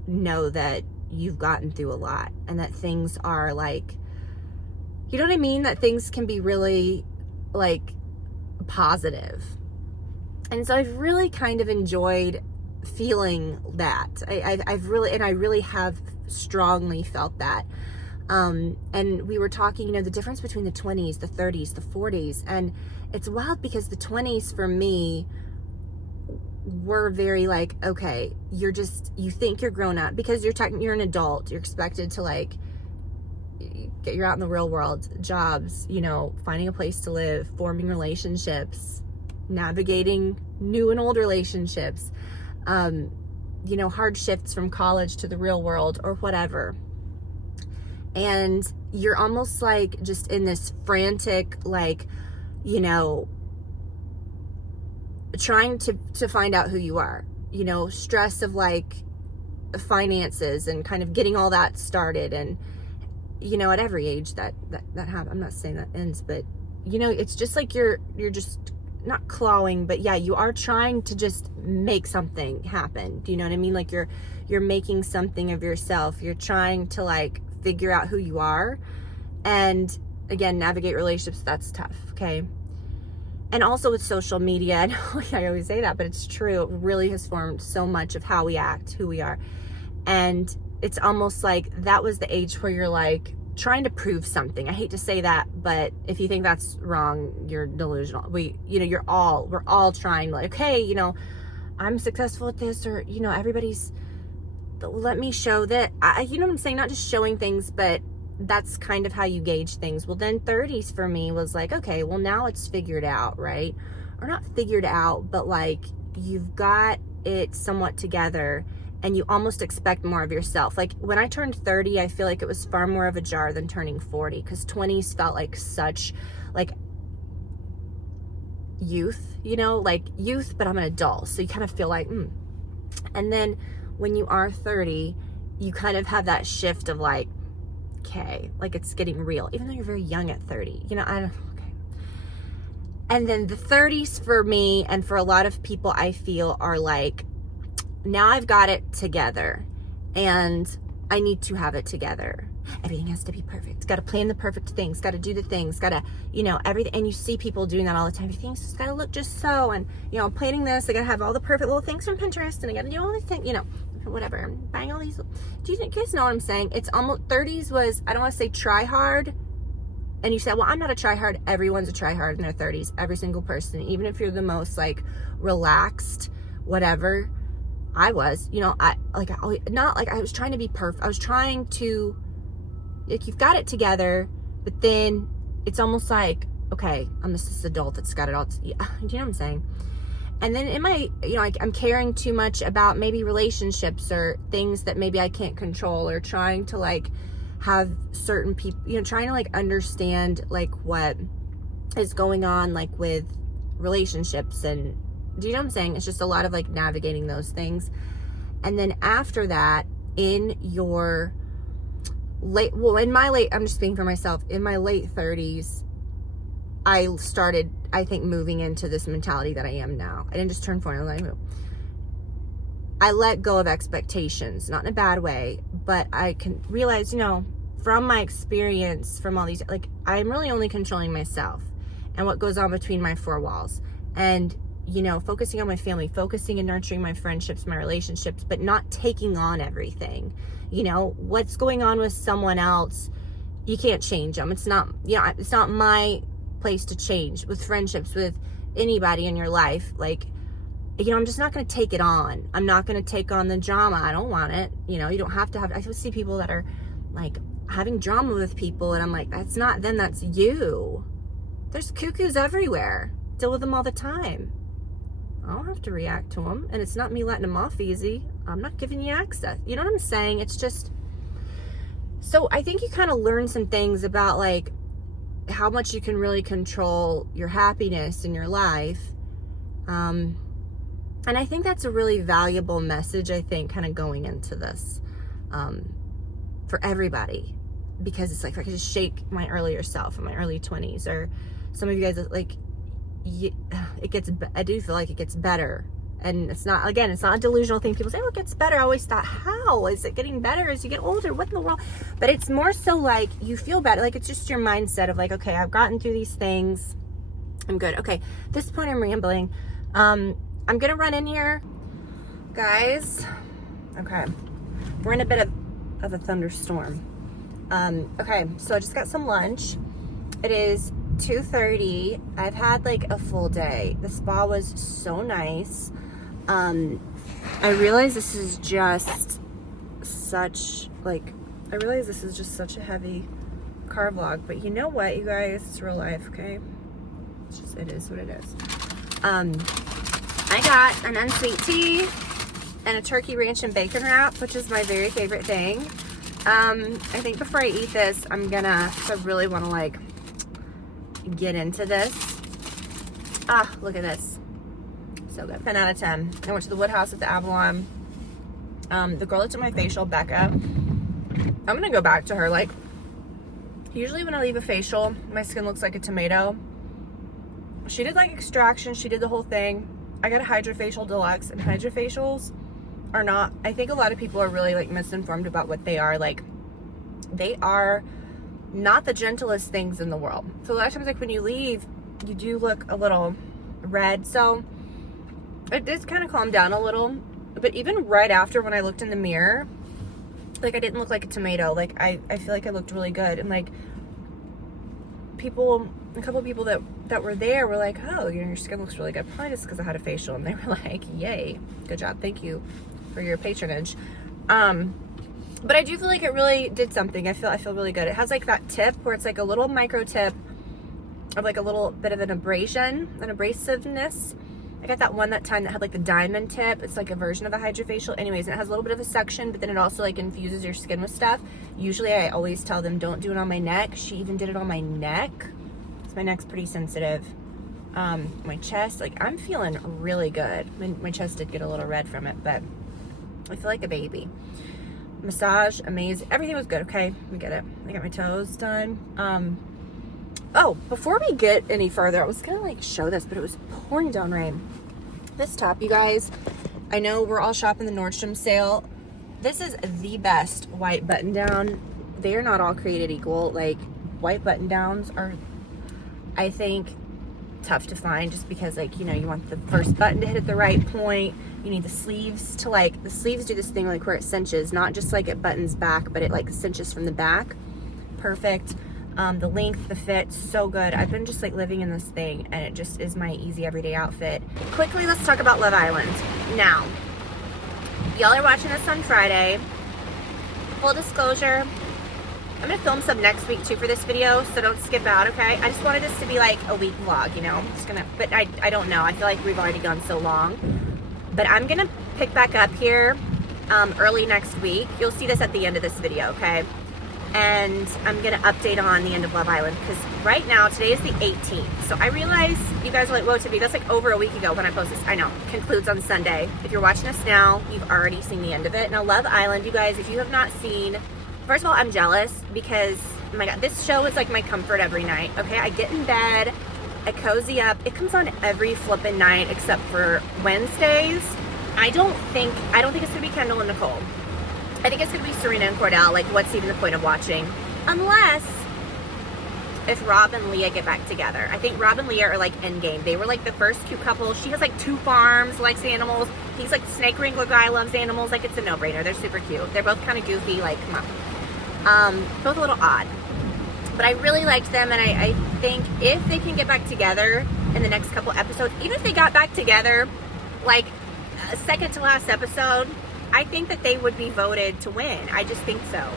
know that you've gotten through a lot, and that things are like, you know what I mean, that things can be really like positive. And so I've really kind of enjoyed feeling that. I've really, and I really have strongly felt that. And we were talking, you know, the difference between the 20s, the 30s, the 40s, and it's wild because the 20s for me were very like, okay, you're just, you think you're grown up because you're an adult. You're expected to like, you're out in the real world, jobs, you know, finding a place to live, forming relationships, navigating new and old relationships, you know, hard shifts from college to the real world or whatever. And you're almost like just in this frantic, like, you know, trying to find out who you are, you know, stress of like finances and kind of getting all that started. And, you know, at every age that happens, I'm not saying that ends, but you know, it's just like you're just not clawing, but yeah, you are trying to just make something happen. Do you know what I mean? Like you're making something of yourself. You're trying to like figure out who you are, and again, navigate relationships. That's tough. Okay. And also with social media, and I always say that, but it's true. It really has formed so much of how we act, who we are. And it's almost like that was the age where you're like trying to prove something. I hate to say that, but if you think that's wrong, you're delusional. You know, we're all trying, like, hey, you know, I'm successful at this, or, you know, everybody's, let me show that, you know what I'm saying? Not just showing things, but that's kind of how you gauge things. Well, then 30s for me was like, okay, well now it's figured out, right? Or not figured out, but like you've got it somewhat together, and you almost expect more of yourself. Like when I turned 30, I feel like it was far more of a jar than turning 40, because 20s felt like such like youth, you know, like youth, but I'm an adult. So you kind of feel like, And then when you are 30, you kind of have that shift of like, okay, like it's getting real, even though you're very young at 30, you know, okay. And then the 30s for me, and for a lot of people, I feel are like, now I've got it together and I need to have it together. Everything has to be perfect. Got to plan the perfect things, got to do the things, got to, you know, everything. And you see people doing that all the time. Everything's just got to look just so, and, you know, I'm planning this, I got to have all the perfect little things from Pinterest, and I got to do all these things, you know, whatever. I'm buying all these. Do you guys know what I'm saying? It's almost, 30s was, I don't want to say try hard. And you said, well, I'm not a try hard. Everyone's a try hard in their 30s. Every single person, even if you're the most like relaxed, whatever. I was, you know, I was trying to be perfect. I was trying to, like, you've got it together, but then it's almost like, okay, I'm this adult that's got it all. Do you know what I'm saying? And then in my, you know, I'm caring too much about maybe relationships or things that maybe I can't control, or trying to like have certain people, you know, trying to like understand like what is going on like with relationships. And do you know what I'm saying? It's just a lot of like navigating those things. And then after that, in your I'm just speaking for myself, in my late 30s, I started, I think, moving into this mentality that I am now. I didn't just turn 40. I let go of expectations, not in a bad way, but I can realize, you know, from my experience, from all these, like, I'm really only controlling myself and what goes on between my four walls. And you know, focusing on my family, focusing and nurturing my friendships, my relationships, but not taking on everything. You know, what's going on with someone else, you can't change them. It's not, you know, it's not my place to change. With friendships, with anybody in your life, like, you know, I'm just not going to take it on. I'm not going to take on the drama. I don't want it. You know, you don't have to have, I see people that are like having drama with people, and I'm like, that's not them, that's you. There's cuckoos everywhere. Deal with them all the time. I don't have to react to them, and it's not me letting them off easy. I'm not giving you access. You know what I'm saying? It's just, so I think you kind of learn some things about like how much you can really control your happiness in your life. And I think that's a really valuable message, I think, kind of going into this, for everybody, because it's like, if I could just shake my earlier self in my early 20s, or some of you guys, like, I do feel like it gets better. And it's not, again, it's not a delusional thing. People say, oh, it gets better. I always thought, how is it getting better as you get older? What in the world? But it's more so like you feel better. Like, it's just your mindset of like, okay, I've gotten through these things. I'm good. Okay, at this point I'm rambling. I'm gonna run in here, guys. Okay, we're in a bit of a thunderstorm. Okay, so I just got some lunch. It is 2:30. I've had like a full day. The spa was so nice. I realize this is just such a heavy car vlog, but you know what, you guys, it's real life, okay? It's just, it is what it is. I got an unsweet tea and a turkey ranch and bacon wrap, which is my very favorite thing. I think before I eat this, I really want to like get into this. Ah, look at this. So good. 10 out of 10. I went to the Woodhouse at the Avalon. The girl that did my facial, Becca, I'm gonna go back to her. Like, usually when I leave a facial, my skin looks like a tomato. She did like extraction, she did the whole thing. I got a Hydrofacial Deluxe, and Hydrofacials are not, I think a lot of people are really like misinformed about what they are. Like, they are not the gentlest things in the world. So a lot of times, like, when you leave, you do look a little red. So it did kind of calm down a little. But even right after, when I looked in the mirror, like, I didn't look like a tomato. Like, I feel like I looked really good. And like, a couple of people that were there were like, oh, you know, your skin looks really good, probably just because I had a facial. And they were like, yay, good job, thank you for your patronage. But I do feel like it really did something. I feel really good. It has like that tip where it's like a little micro tip of like a little bit of an abrasiveness. I got that one that time that had like the diamond tip. It's like a version of the Hydrofacial. Anyways, and it has a little bit of a suction, but then it also like infuses your skin with stuff. Usually I always tell them, don't do it on my neck. She even did it on my neck. My neck's pretty sensitive. My chest, like, I'm feeling really good. My chest did get a little red from it, but I feel like a baby. Massage, amazing. Everything was good, okay? We get it. I got my toes done. Oh, before we get any further, I was gonna like show this, but it was pouring down rain. This top, you guys, I know we're all shopping the Nordstrom sale. This is the best white button down. They are not all created equal. Like, white button downs are, I think, tough to find, just because, like, you know, you want the first button to hit at the right point. You need the sleeves to, like, the sleeves do this thing like where it cinches, not just like it buttons back, but it like cinches from the back. Perfect. The length, the fit, so good. I've been just like living in this thing, and it just is my easy everyday outfit. Quickly, let's talk about Love Island. Now, y'all are watching this on Friday. Full disclosure, I'm gonna film some next week too for this video, so don't skip out, okay? I just wanted this to be like a week vlog, you know? I'm just gonna, but I don't know. I feel like we've already gone so long. But I'm gonna pick back up here early next week. You'll see this at the end of this video, okay? And I'm gonna update on the end of Love Island, because right now, today is the 18th. So I realize you guys are like, whoa, Tiffany, that's like over a week ago when I posted this. I know, concludes on Sunday. If you're watching this now, you've already seen the end of it. Now, Love Island, you guys, if you have not seen, first of all, I'm jealous, because, oh my God, this show is like my comfort every night, okay? I get in bed, I cozy up. It comes on every flippin' night except for Wednesdays. I don't think it's gonna be Kendall and Nicole. I think it's gonna be Serena and Cordell. Like, what's even the point of watching? Unless if Rob and Leah get back together. I think Rob and Leah are like endgame. They were like the first cute couple. She has like 2 farms, likes animals. He's like the snake wrangler guy, loves animals. Like, it's a no-brainer. They're super cute. They're both kind of goofy, like, come on. Both a little odd. But I really liked them, and I think if they can get back together in the next couple episodes, even if they got back together like second to last episode, I think that they would be voted to win. I just think so.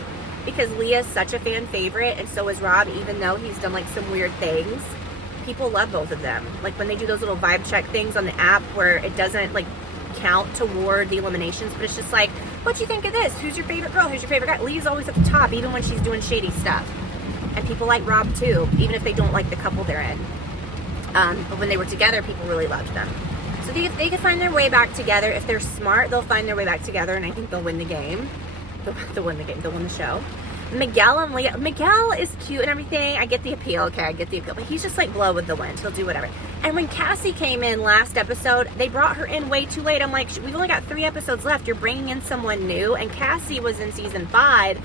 Because Leah's such a fan favorite, and so is Rob, even though he's done like some weird things. People love both of them. Like when they do those little vibe check things on the app where it doesn't like count toward the eliminations, but it's just like, what do you think of this? Who's your favorite girl? Who's your favorite guy? Leah's always at the top, even when she's doing shady stuff. And people like Rob too, even if they don't like the couple they're in. But when they were together, people really loved them. So if they can find their way back together, if they're smart, they'll find their way back together, and I think they'll win the game. They'll win the game. They'll win the show. Miguel and Leah. Miguel is cute and everything. I get the appeal. Okay, I get the appeal. But he's just like blow with the wind. He'll do whatever. And when Cassie came in last episode, they brought her in way too late. I'm like, we've only got 3 episodes left. You're bringing in someone new. And Cassie was in season 5.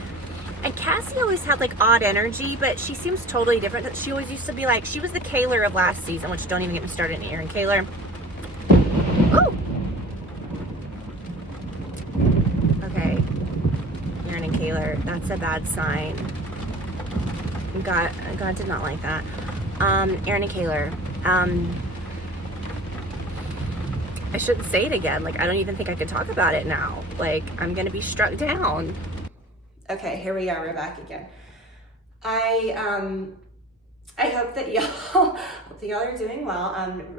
And Cassie always had like odd energy, but she seems totally different. She always used to be like, she was the Kaylor of last season, which don't even get me started in Erin Kaylor. Oh. Okay. Erin and Kaylor, that's a bad sign. God did not like that. Erin and Kaylor. I shouldn't say it again. Like, I don't even think I could talk about it now. Like, I'm gonna be struck down. Okay, here we are. We're back again. I hope that y'all are doing well.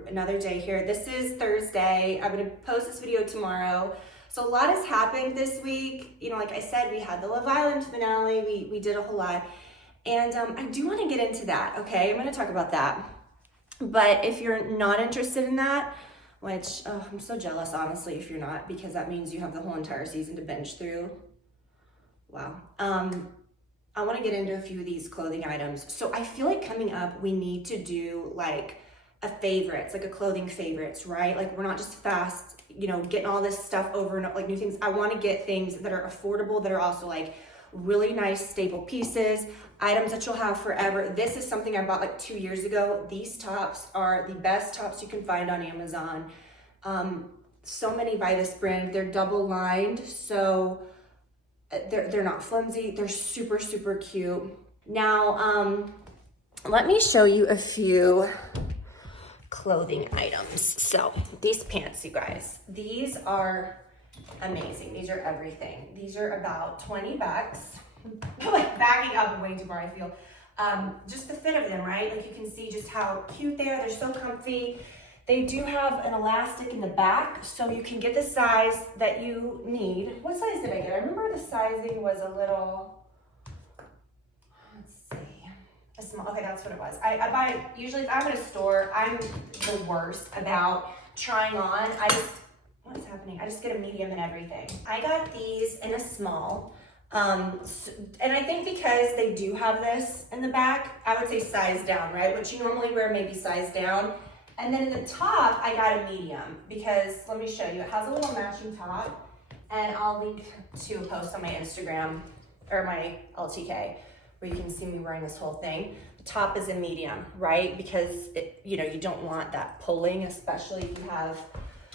Another day here. This is Thursday. I'm gonna post this video tomorrow. So a lot has happened this week. You know, like I said, we had the Love Island finale. We did a whole lot, and I do want to get into that. Okay, I'm gonna talk about that. But if you're not interested in that, which I'm so jealous, honestly, if you're not, because that means you have the whole entire season to binge through. Wow. I want to get into a few of these clothing items. So I feel like coming up, we need to do like a favorites, like a clothing favorites, right? Like we're not just fast, you know, getting all this stuff over and like new things. I want to get things that are affordable, that are also like really nice staple pieces, items that you'll have forever. This is something I bought like 2 years ago. These tops are the best tops you can find on Amazon. So many by this brand. They're double lined, so they're not flimsy. They're super, super cute. Now, let me show you a few clothing items. So these pants, you guys, these are amazing. These are everything. These are about 20 bucks. Like backing up way too far, I feel. Just the fit of them, right? Like you can see just how cute they are. They're so comfy. They do have an elastic in the back, so you can get the size that you need. What size did I get? I remember the sizing was a little, let's see, a small. Okay, that's what it was. I buy, usually if I'm at a store, I'm the worst about trying on. What is happening? I just get a medium and everything. I got these in a small. And I think because they do have this in the back, I would say size down, right? What you normally wear, maybe size down. And then in the top, I got a medium because let me show you. It has a little matching top, and I'll link to a post on my Instagram or my LTK where you can see me wearing this whole thing. The top is a medium, right? Because you know, you don't want that pulling, especially if you have,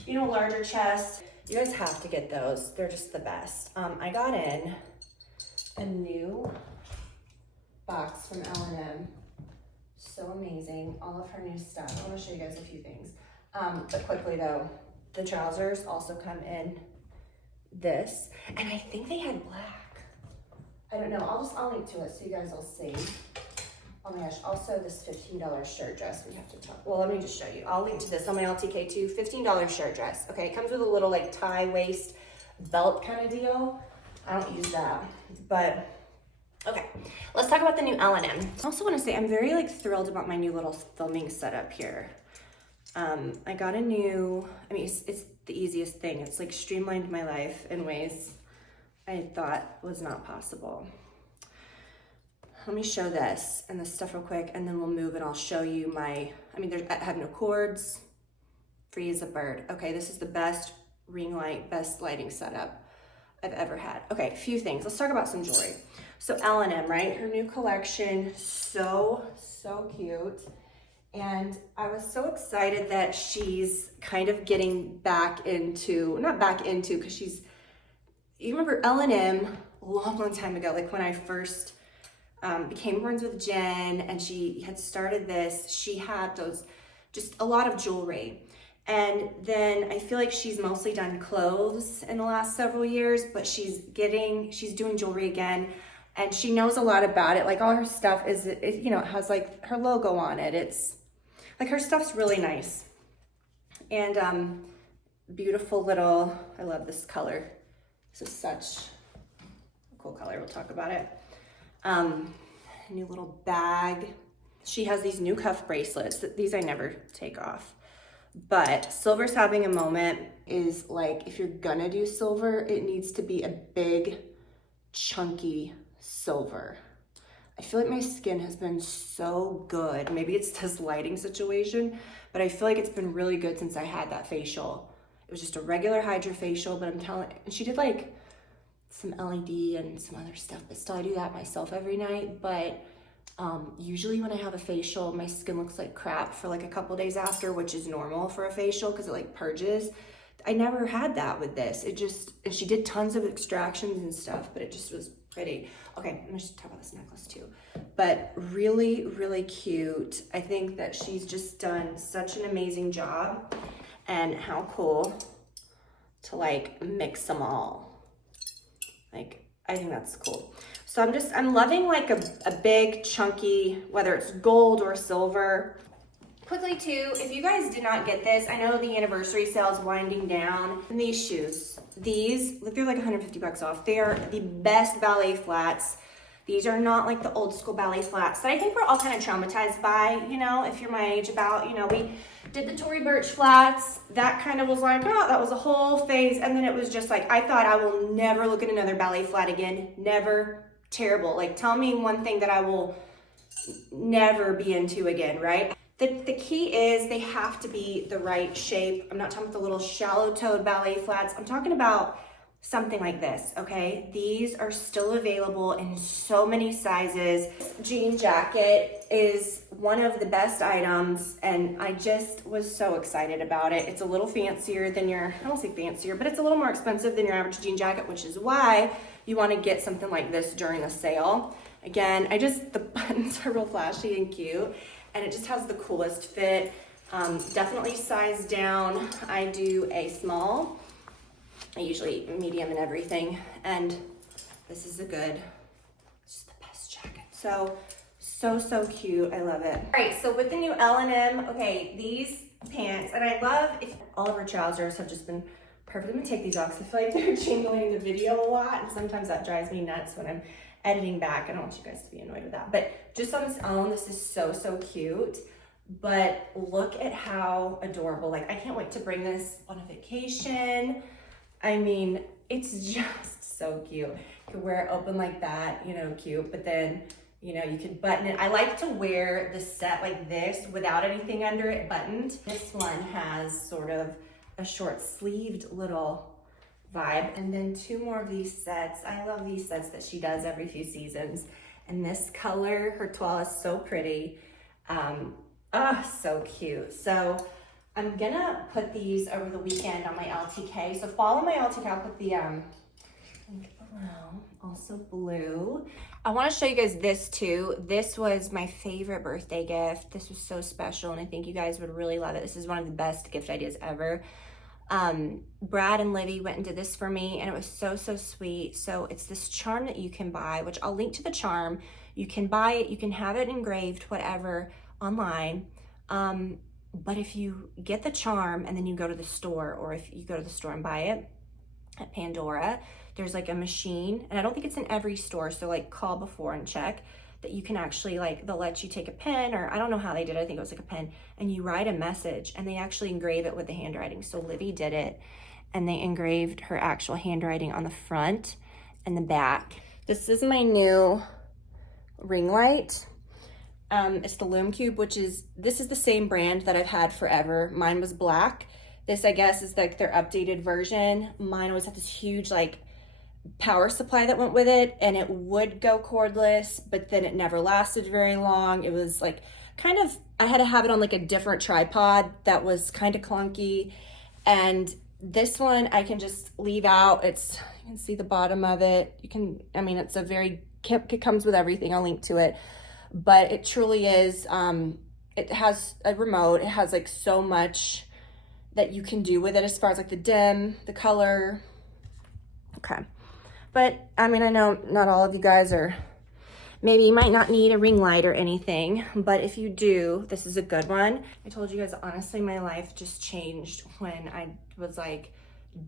you know, a larger chest. You guys have to get those. They're just the best. I got in a new box from L&M. So amazing, all of her new stuff. I want to show you guys a few things. But quickly though, the trousers also come in this, and I think they had black. I don't know, I'll link to it so you guys will see. Oh my gosh, also this $15 shirt dress we have to talk. Well, let me just show you. I'll link to this on my LTK too. $15 shirt dress. Okay, it comes with a little like tie waist belt kind of deal. I don't use that, but okay, let's talk about the new L&M. I also want to say I'm very like thrilled about my new little filming setup here. I got a new, I mean, it's the easiest thing. It's like streamlined my life in ways I thought was not possible. Let me show this and this stuff real quick, and then we'll move and I'll show you my, I mean, I have no cords, free as a bird. Okay, this is the best ring light, best lighting setup I've ever had. Okay, a few things. Let's talk about some jewelry. So L&M, right? Her new collection, so cute. And I was so excited that she's kind of getting back into, not back into, because she's, you remember L&M a long time ago, like when I first became friends with Jen and she had started this, she had those, just a lot of jewelry. And then I feel like she's mostly done clothes in the last several years, but she's doing jewelry again. And she knows a lot about it. Like all her stuff is, you know, it has like her logo on it. It's like her stuff's really nice. And beautiful little, I love this color. This is such a cool color, we'll talk about it. New little bag. She has these new cuff bracelets. These I never take off. But silver's having a moment. Is like, if you're gonna do silver, it needs to be a big, chunky silver. I feel like my skin has been so good. Maybe it's this lighting situation, but I feel like it's been really good since I had that facial. It was just a regular hydrofacial, but I'm telling, and she did like some LED and some other stuff, but still I do that myself every night. But usually when I have a facial, my skin looks like crap for like a couple days after, which is normal for a facial because it like purges. I never had that with this. It just, and she did tons of extractions and stuff, but it just was pretty. Okay, I'm gonna just talk about this necklace too. But really, really cute. I think that she's just done such an amazing job, and how cool to like mix them all. Like, I think that's cool. So I'm loving like a big chunky, whether it's gold or silver. Quickly too, if you guys did not get this, I know the anniversary sale is winding down. And these shoes, these, look, they're like 150 bucks off. They are the best ballet flats. These are not like the old school ballet flats that I think we're all kind of traumatized by, you know, if you're my age about, you know, we did the Tory Burch flats. That kind of was like, oh, that was a whole phase. And then it was just like, I thought I will never look at another ballet flat again. Never. Terrible. Like, tell me one thing that I will never be into again, right? The key is they have to be the right shape. I'm not talking about the little shallow-toed ballet flats. I'm talking about something like this, okay? These are still available in so many sizes. Jean jacket is one of the best items, and I just was so excited about it. It's a little fancier than your, I don't say fancier, but it's a little more expensive than your average jean jacket, which is why you want to get something like this during the sale. Again, the buttons are real flashy and cute, and it just has the coolest fit. Definitely size down. I do a small. I usually medium and everything, and this is it's just the best jacket. So cute. I love it. All right, so with the new L&M, okay, these pants, and I love if all of her trousers have just been perfect. I'm gonna take these off because I feel like they're jingling in the video a lot, and sometimes that drives me nuts when I'm editing back. I don't want you guys to be annoyed with that, but just on its own, this is so cute. But look at how adorable. Like, I can't wait to bring this on a vacation. I mean, it's just so cute. You could wear it open like that, you know, cute, but then, you know, you could button it. I like to wear the set like this without anything under it buttoned. This one has sort of a short sleeved little vibe. And then two more of these sets. I love these sets that she does every few seasons. And this color, her toile is so pretty. So cute. So I'm gonna put these over the weekend on my LTK. So follow my LTK. I'll put the link below. Also blue. I want to show you guys this too. This was my favorite birthday gift. This was so special, and I think you guys would really love it. This is one of the best gift ideas ever. Brad and Livy went and did this for me, and it was so sweet. So it's this charm that you can buy, which I'll link to the charm. You can buy it, you can have it engraved, whatever, online. But if you get the charm and then you go to the store, or if you go to the store and buy it at Pandora, there's like a machine, and I don't think it's in every store, so like call before and check, that you can actually, like, they'll let you take a pen, or I don't know how they did it, I think it was like a pen, and you write a message, and they actually engrave it with the handwriting. So Livy did it, and they engraved her actual handwriting on the front and the back. This is my new ring light. It's the LumeCube, this is the same brand that I've had forever. Mine was black. This, I guess, is like their updated version. Mine always had this huge, like, power supply that went with it, and it would go cordless, but then it never lasted very long. It was like kind of, I had to have it on like a different tripod that was kind of clunky. And this one I can just leave out. It's, you can see the bottom of it. You can, I mean, it's a very, it comes with everything. I'll link to it, but it truly is, it has a remote. It has like so much that you can do with it as far as like the dim, the color. Okay. But I mean, I know not all of you guys are, maybe you might not need a ring light or anything, but if you do, this is a good one. I told you guys, honestly, my life just changed when I was like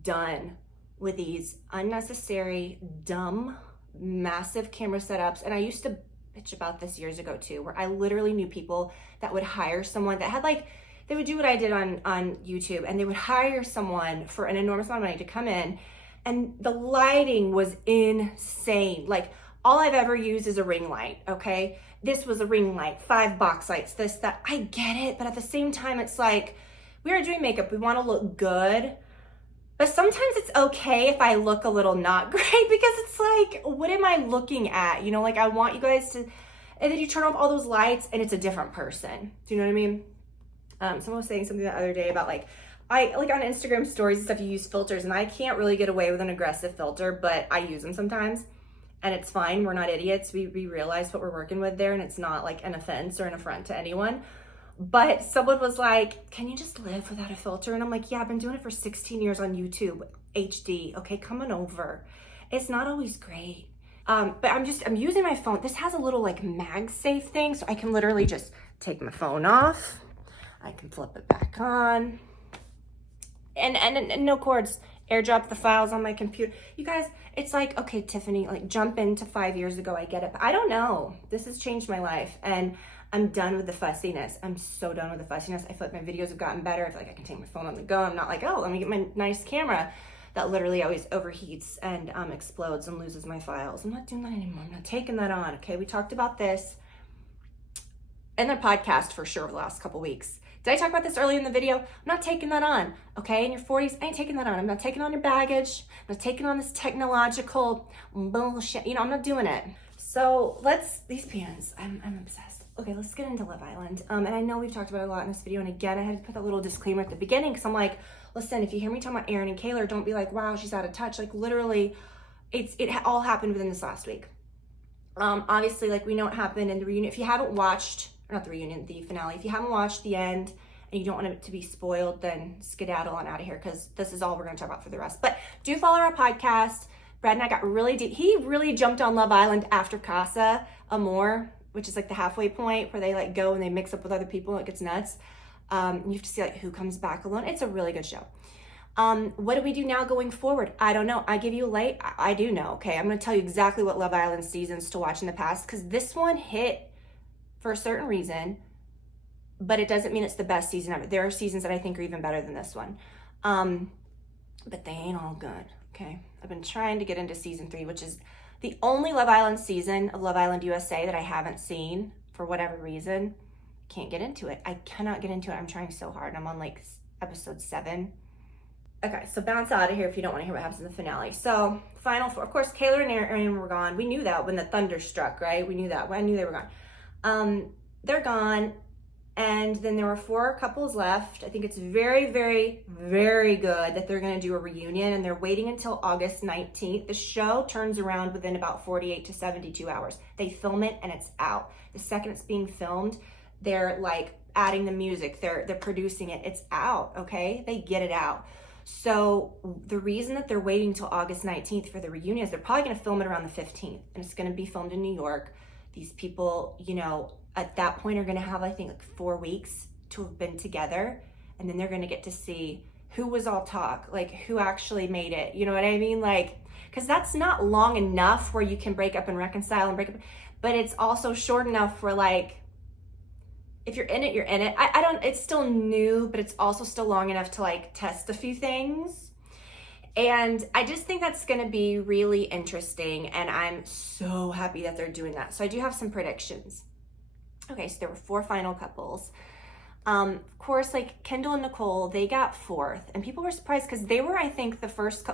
done with these unnecessary, dumb, massive camera setups. And I used to bitch about this years ago too, where I literally knew people that would hire someone that had like, they would do what I did on YouTube, and they would hire someone for an enormous amount of money to come in, and the lighting was insane. Like, all I've ever used is a ring light, okay? This was a ring light, 5 box lights, this, that. I get it, but at the same time, it's like, we are doing makeup, we wanna look good, but sometimes it's okay if I look a little not great, because it's like, what am I looking at? You know, like, I want you guys to, and then you turn off all those lights and it's a different person. Do you know what I mean? Someone was saying something the other day about like, I like on Instagram stories and stuff, you use filters, and I can't really get away with an aggressive filter, but I use them sometimes, and it's fine. We're not idiots. We realize what we're working with there, and it's not like an offense or an affront to anyone. But someone was like, can you just live without a filter? And I'm like, yeah, I've been doing it for 16 years on YouTube, HD. Okay, come on over. It's not always great. But I'm using my phone. This has a little like MagSafe thing, so I can literally just take my phone off. I can flip it back on. And no cords, airdrop the files on my computer. You guys, it's like, okay, Tiffany, like jump into 5 years ago, I get it. But I don't know. This has changed my life, and I'm done with the fussiness. I'm so done with the fussiness. I feel like my videos have gotten better. I feel like I can take my phone on the go. I'm not like, oh, let me get my nice camera that literally always overheats and explodes and loses my files. I'm not doing that anymore. I'm not taking that on, okay? We talked about this in the podcast for sure over the last couple weeks. Did I talk about this earlier in the video? I'm not taking that on, okay? In your 40s, I ain't taking that on. I'm not taking on your baggage. I'm not taking on this technological bullshit. You know, I'm not doing it. So these pans, I'm obsessed. Okay, let's get into Love Island. And I know we've talked about it a lot in this video, and again, I had to put that little disclaimer at the beginning, because I'm like, listen, if you hear me talking about Aaron and Kayla, don't be like, wow, she's out of touch. Like, literally, it all happened within this last week. Obviously, like, we know what happened in the reunion. If you haven't watched, not the reunion, the finale, if you haven't watched the end and you don't want it to be spoiled, then skedaddle on out of here, because this is all we're going to talk about for the rest. But do follow our podcast. Brad and I got really deep. He really jumped on Love Island after Casa Amor, which is like the halfway point where they like go and they mix up with other people and it gets nuts. You have to see like who comes back alone. It's a really good show. What do we do now going forward? I don't know. I give you a late. I do know. Okay, I'm going to tell you exactly what Love Island seasons to watch in the past, because this one hit for a certain reason, but it doesn't mean it's the best season ever. There are seasons that I think are even better than this one, but they ain't all good. Okay, I've been trying to get into season 3, which is the only Love Island season of Love Island USA that I haven't seen for whatever reason. Can't get into it. I cannot get into it. I'm trying so hard. I'm on like episode 7. Okay, so bounce out of here if you don't want to hear what happens in the finale. So, final 4. Of course, Kayla and Aaron were gone. We knew that when the thunder struck, right? We knew that. I knew they were gone. They're gone. And then there were 4 couples left. I think it's very, very, very good that they're going to do a reunion, and they're waiting until August 19th. The show turns around within about 48 to 72 hours. They film it and it's out. The second it's being filmed, they're like adding the music. They're producing it. It's out, okay? They get it out. So the reason that they're waiting till August 19th for the reunion is they're probably going to film it around the 15th, and it's going to be filmed in New York. These people, you know, at that point are going to have, I think, like 4 weeks to have been together, and then they're going to get to see who was all talk, like who actually made it. You know what I mean? Like, because that's not long enough where you can break up and reconcile and break up, but it's also short enough where, like, if you're in it, you're in it. I don't, it's still new, but it's also still long enough to like test a few things. And I just think that's going to be really interesting. And I'm so happy that they're doing that. So I do have some predictions. Okay, so there were 4 final couples. Of course, like Kendall and Nicole, they got 4th, and people were surprised because they were, I think, the first.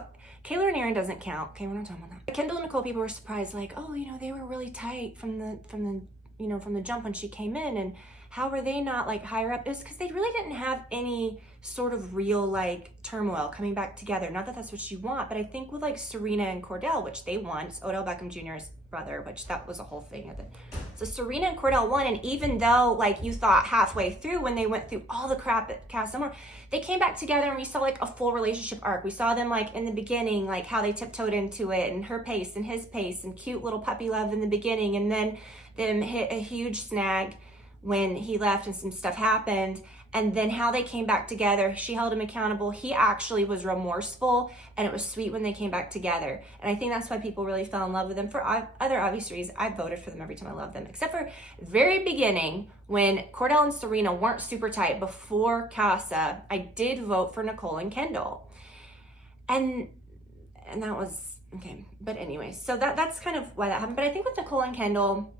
Kayla and Aaron doesn't count. Okay, we're not talking about that. Kendall and Nicole, people were surprised, like, oh, you know, they were really tight from the jump when she came in, and how were they not like higher up? It was because they really didn't have any sort of real like turmoil coming back together. Not that that's what you want, but I think with like Serena and Cordell, which they won, it's Odell Beckham Jr.'s brother, which that was a whole thing of it. So Serena and Cordell won, and even though like you thought halfway through when they went through all the crap at Casa Amor, they came back together and we saw like a full relationship arc. We saw them like in the beginning, like how they tiptoed into it, and her pace and his pace, and cute little puppy love in the beginning, and then them hit a huge snag when he left and some stuff happened, and then how they came back together. She held him accountable. He actually was remorseful, and it was sweet when they came back together. And I think that's why people really fell in love with them. For other obvious reasons, I voted for them every time I loved them, except for very beginning when Cordell and Serena weren't super tight before Casa. I did vote for Nicole and Kendall, and that was okay. But anyway, so that's kind of why that happened. But I think with Nicole and Kendall,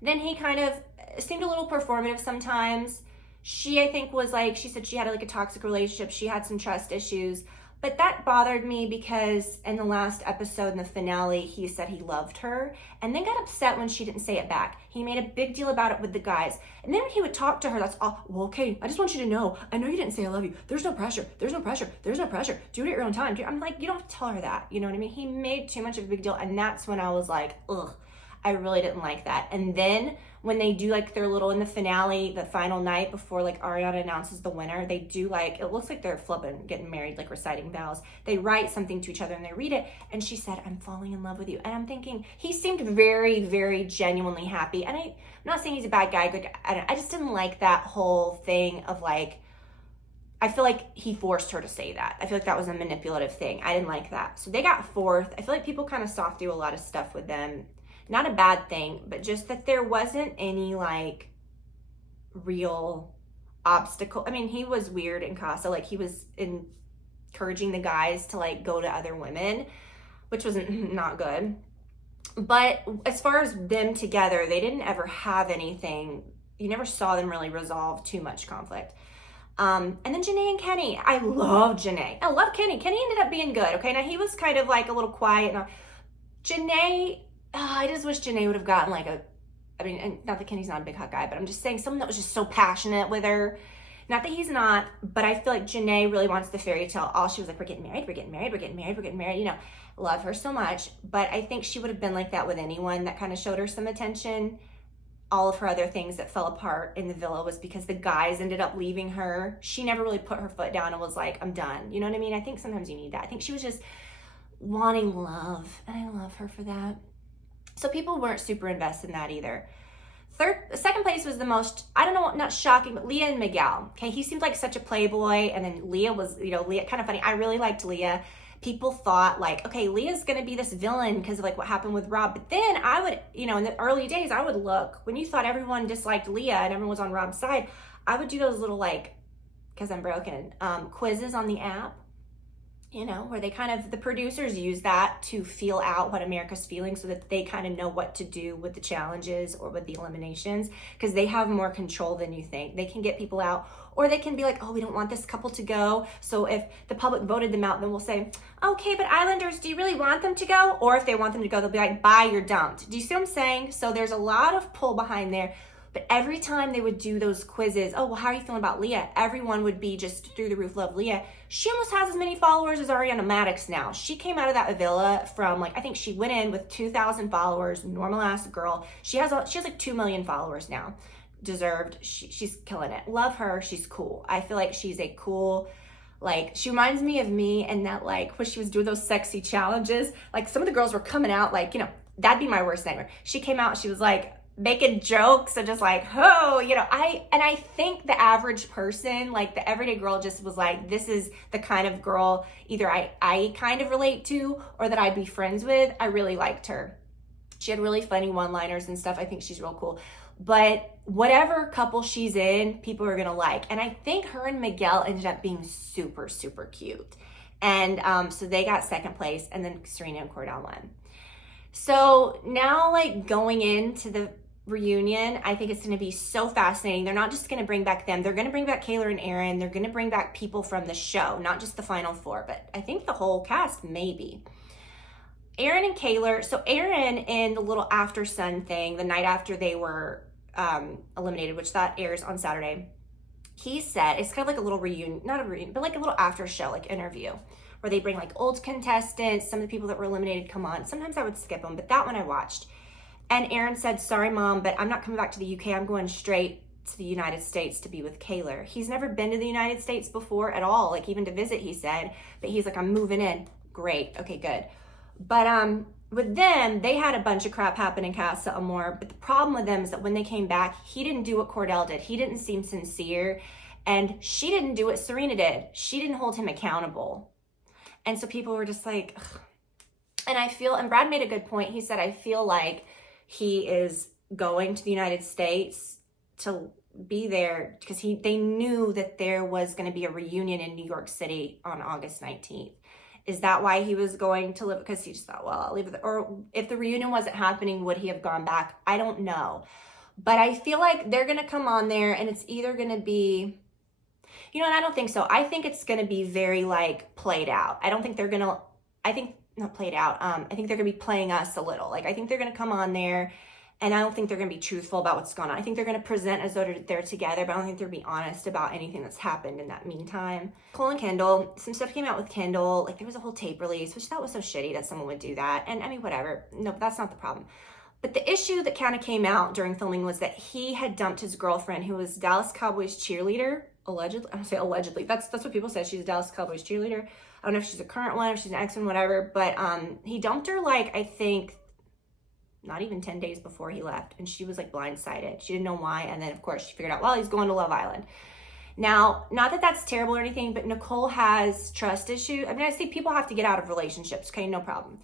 then he kind of seemed a little performative sometimes. She, I think, was like, she said she had like a toxic relationship. She had some trust issues. But that bothered me because in the last episode, in the finale, he said he loved her and then got upset when she didn't say it back. He made a big deal about it with the guys. And then when he would talk to her, that's all, well, okay, I just want you to know, I know you didn't say I love you. There's no pressure. There's no pressure. There's no pressure. Do it at your own time. I'm like, you don't have to tell her that. You know what I mean? He made too much of a big deal. And that's when I was like, ugh, I really didn't like that. And then when they do like their little, in the finale, the final night before like Ariana announces the winner, they do like, it looks like they're flipping, getting married, like reciting vows. They write something to each other and they read it. And she said, I'm falling in love with you. And I'm thinking, he seemed very, very genuinely happy. And I'm not saying he's a bad guy, good guy. I just didn't like that whole thing of like, I feel like he forced her to say that. I feel like that was a manipulative thing. I didn't like that. So they got 4th. I feel like people kind of saw through a lot of stuff with them. Not a bad thing, but just that there wasn't any like real obstacle. I mean, he was weird in Casa, like he was encouraging the guys to like go to other women, which was not good. But as far as them together, they didn't ever have anything. You never saw them really resolve too much conflict. And then Janae and Kenny. I love Janae. I love Kenny. Kenny ended up being good. Okay, now he was kind of like a little quiet. And Janae, I just wish Janae would have gotten like I mean, and not that Kenny's not a big hot guy, but I'm just saying someone that was just so passionate with her. Not that he's not, but I feel like Janae really wants the fairy tale. All she was like, we're getting married, we're getting married, we're getting married, we're getting married. You know, love her so much. But I think she would have been like that with anyone that kind of showed her some attention. All of her other things that fell apart in the villa was because the guys ended up leaving her. She never really put her foot down and was like, I'm done. You know what I mean? I think sometimes you need that. I think she was just wanting love, and I love her for that. So people weren't super invested in that either. Second place was the most, I don't know, not shocking, but Leah and Miguel. Okay, he seemed like such a playboy, and then Leah was, you know, Leah, kind of funny. I really liked Leah. People thought like, okay, Leah's gonna be this villain because of like what happened with Rob. But then I would, you know, in the early days, I would look, when you thought everyone disliked Leah and everyone was on Rob's side, I would do those little like, because I'm broken, quizzes on the app. You know, where they kind of, the producers use that to feel out what America's feeling so that they kind of know what to do with the challenges or with the eliminations, because they have more control than you think. They can get people out, or they can be like, oh, we don't want this couple to go. So if the public voted them out, then we'll say, okay, but Islanders, do you really want them to go? Or if they want them to go, they'll be like, bye, you're dumped. Do you see what I'm saying? So there's a lot of pull behind there. But every time they would do those quizzes, oh, well, how are you feeling about Leah? Everyone would be just through the roof, love Leah. She almost has as many followers as Ariana Madix now. She came out of that villa from like, I think she went in with 2,000 followers, normal ass girl. She has like 2 million followers now. Deserved. She's killing it. Love her. She's cool. I feel like she's a cool, like, she reminds me of me, and that like when she was doing those sexy challenges, like some of the girls were coming out like, you know, that'd be my worst nightmare. She came out, she was like, making jokes and just like, oh, you know, I think the average person, like the everyday girl, just was like, this is the kind of girl either I kind of relate to or that I'd be friends with. I really liked her. She had really funny one-liners and stuff. I think she's real cool. But whatever couple she's in, people are gonna like. And I think her and Miguel ended up being super, super cute. And so they got second place, and then Serena and Cordell won. So now, like, going into the reunion. I think it's going to be so fascinating. They're not just going to bring back them. They're going to bring back Kayla and Aaron. They're going to bring back people from the show, not just the final four, but I think the whole cast, maybe. Aaron and Kayla. So Aaron, in the little After Sun thing, the night after they were eliminated, which that airs on Saturday, he said, it's kind of like a little reunion, not a reunion, but like a little after show, like interview, where they bring like old contestants, some of the people that were eliminated come on. Sometimes I would skip them, but that one I watched. And Aaron said, sorry, Mom, but I'm not coming back to the UK. I'm going straight to the United States to be with Kayla. He's never been to the United States before at all, like even to visit, he said. But he's like, I'm moving in. Great. Okay, good. But with them, they had a bunch of crap happen in Casa Amor. But the problem with them is that when they came back, he didn't do what Cordell did. He didn't seem sincere. And she didn't do what Serena did. She didn't hold him accountable. And so people were just like, ugh. And Brad made a good point. He said, I feel like he is going to the United States to be there because they knew that there was going to be a reunion in New York City on August 19th. Is that why he was going to live? Because he just thought, well, I'll leave it. Or if the reunion wasn't happening, would he have gone back? I don't know. But I feel like they're going to come on there and it's either going to be, and I don't think so. I think it's going to be very like played out. I don't think they're going to, not played out. I think they're going to be playing us a little. Like, I think they're going to come on there and I don't think they're going to be truthful about what's going on. I think they're going to present as though they're together, but I don't think they're going to be honest about anything that's happened in that meantime. Cole and Kendall, some stuff came out with Kendall. Like, there was a whole tape release, which I thought was so shitty that someone would do that. And I mean, whatever. No, that's not the problem. But the issue that kind of came out during filming was that he had dumped his girlfriend, who was Dallas Cowboys cheerleader, allegedly. I don't say allegedly. That's what people say. She's a Dallas Cowboys cheerleader. I don't know if she's a current one, if she's an ex one, whatever. But he dumped her, like, I think, not even 10 days before he left. And she was, like, blindsided. She didn't know why. And then, of course, she figured out, well, he's going to Love Island. Now, not that that's terrible or anything, but Nicole has trust issues. I mean, I see people have to get out of relationships. Okay, no problem.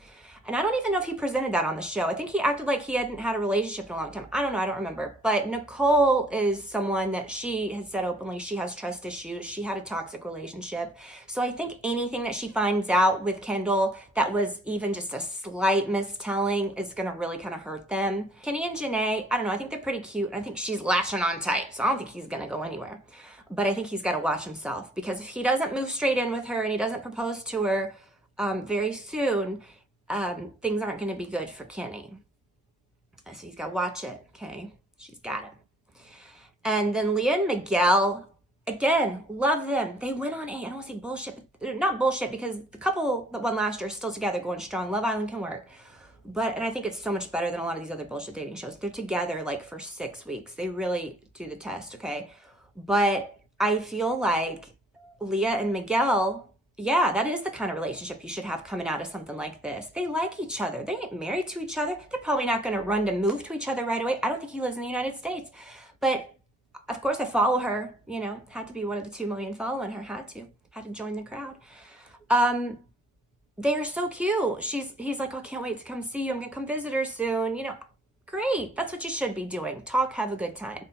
And I don't even know if he presented that on the show. I think he acted like he hadn't had a relationship in a long time. I don't know. I don't remember. But Nicole is someone that she has said openly she has trust issues. She had a toxic relationship. So I think anything that she finds out with Kendall that was even just a slight mistelling is going to really kind of hurt them. Kenny and Janae, I don't know. I think they're pretty cute. I think she's lashing on tight. So I don't think he's going to go anywhere. But I think he's got to watch himself. Because if he doesn't move straight in with her and he doesn't propose to her very soon, things aren't going to be good for Kenny. So he's got to watch it, okay? She's got it. And then Leah and Miguel, again, love them. They went on I don't want to say bullshit, but not bullshit, because the couple that won last year are still together going strong. Love Island can work. And I think it's so much better than a lot of these other bullshit dating shows. They're together like for 6 weeks. They really do the test, okay? But I feel like Leah and Miguel, yeah, that is the kind of relationship you should have coming out of something like this. They like each other. They ain't married to each other. They're probably not going to run to move to each other right away. I don't think he lives in the United States. But, of course, I follow her. Had to be one of the 2 million following her. Had to join the crowd. They're so cute. He's like, oh, I can't wait to come see you. I'm going to come visit her soon. Great. That's what you should be doing. Talk, have a good time.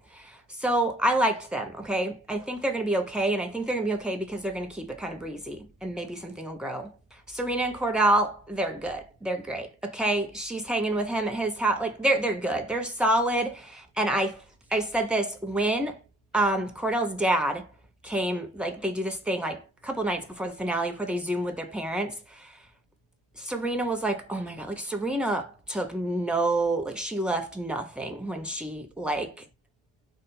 So I liked them, okay? I think they're going to be okay, and I think they're going to be okay because they're going to keep it kind of breezy, and maybe something will grow. Serena and Cordell, they're good. They're great, okay? She's hanging with him at his house. Like, they're good. They're solid, and I said this when Cordell's dad came, like, they do this thing, like, a couple nights before the finale where they Zoom with their parents. Serena was like, oh, my God. Like, Serena took she left nothing when she, like,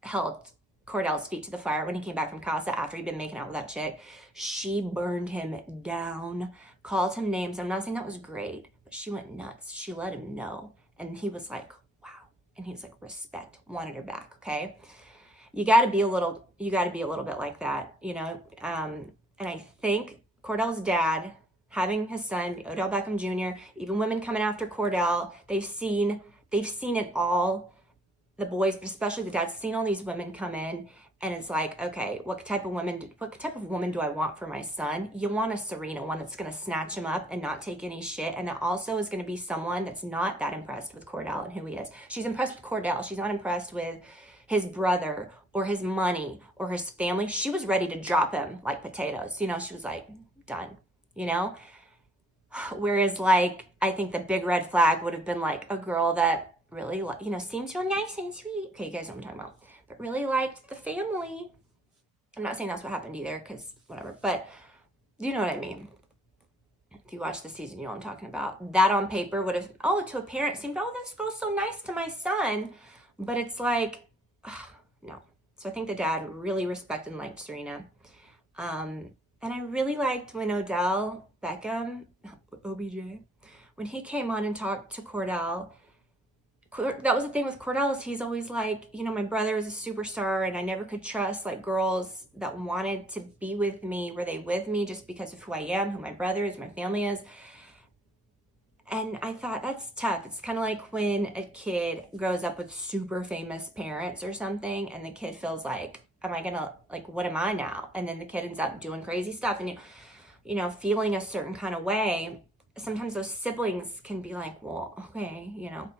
held Cordell's feet to the fire when he came back from Casa after he'd been making out with that chick. She burned him down, called him names. I'm not saying that was great, but she went nuts. She let him know. And he was like, wow. And he was like, respect, wanted her back, okay? You got to be a little bit like that, And I think Cordell's dad, having his son, be Odell Beckham Jr., even women coming after Cordell, they've seen it all. The boys, but especially the dad's seen all these women come in, and it's like, okay, what type of woman do I want for my son? You want a Serena, one that's going to snatch him up and not take any shit, and that also is going to be someone that's not that impressed with Cordell and who he is. She's impressed with Cordell. She's not impressed with his brother or his money or his family. She was ready to drop him like potatoes. She was like, done, Whereas, like, I think the big red flag would have been like a girl that really, you know, seemed so nice and sweet. Okay, you guys know what I'm talking about. But really liked the family. I'm not saying that's what happened either, because whatever. But you know what I mean. If you watch the season, you know what I'm talking about. That on paper would have, oh, to a parent seemed, oh, this girl's so nice to my son. But it's like, no. So I think the dad really respected and liked Serena. And I really liked when Odell Beckham, OBJ, when he came on and talked to Cordell. That was the thing with Cordell, is he's always like, you know, my brother is a superstar and I never could trust like girls that wanted to be with me. Were they with me just because of who I am, who my brother is, my family is? And I thought, that's tough. It's kind of like when a kid grows up with super famous parents or something, and the kid feels like, am I gonna, like, what am I now? And then the kid ends up doing crazy stuff and, you know, feeling a certain kind of way. Sometimes those siblings can be like, well, okay, you know.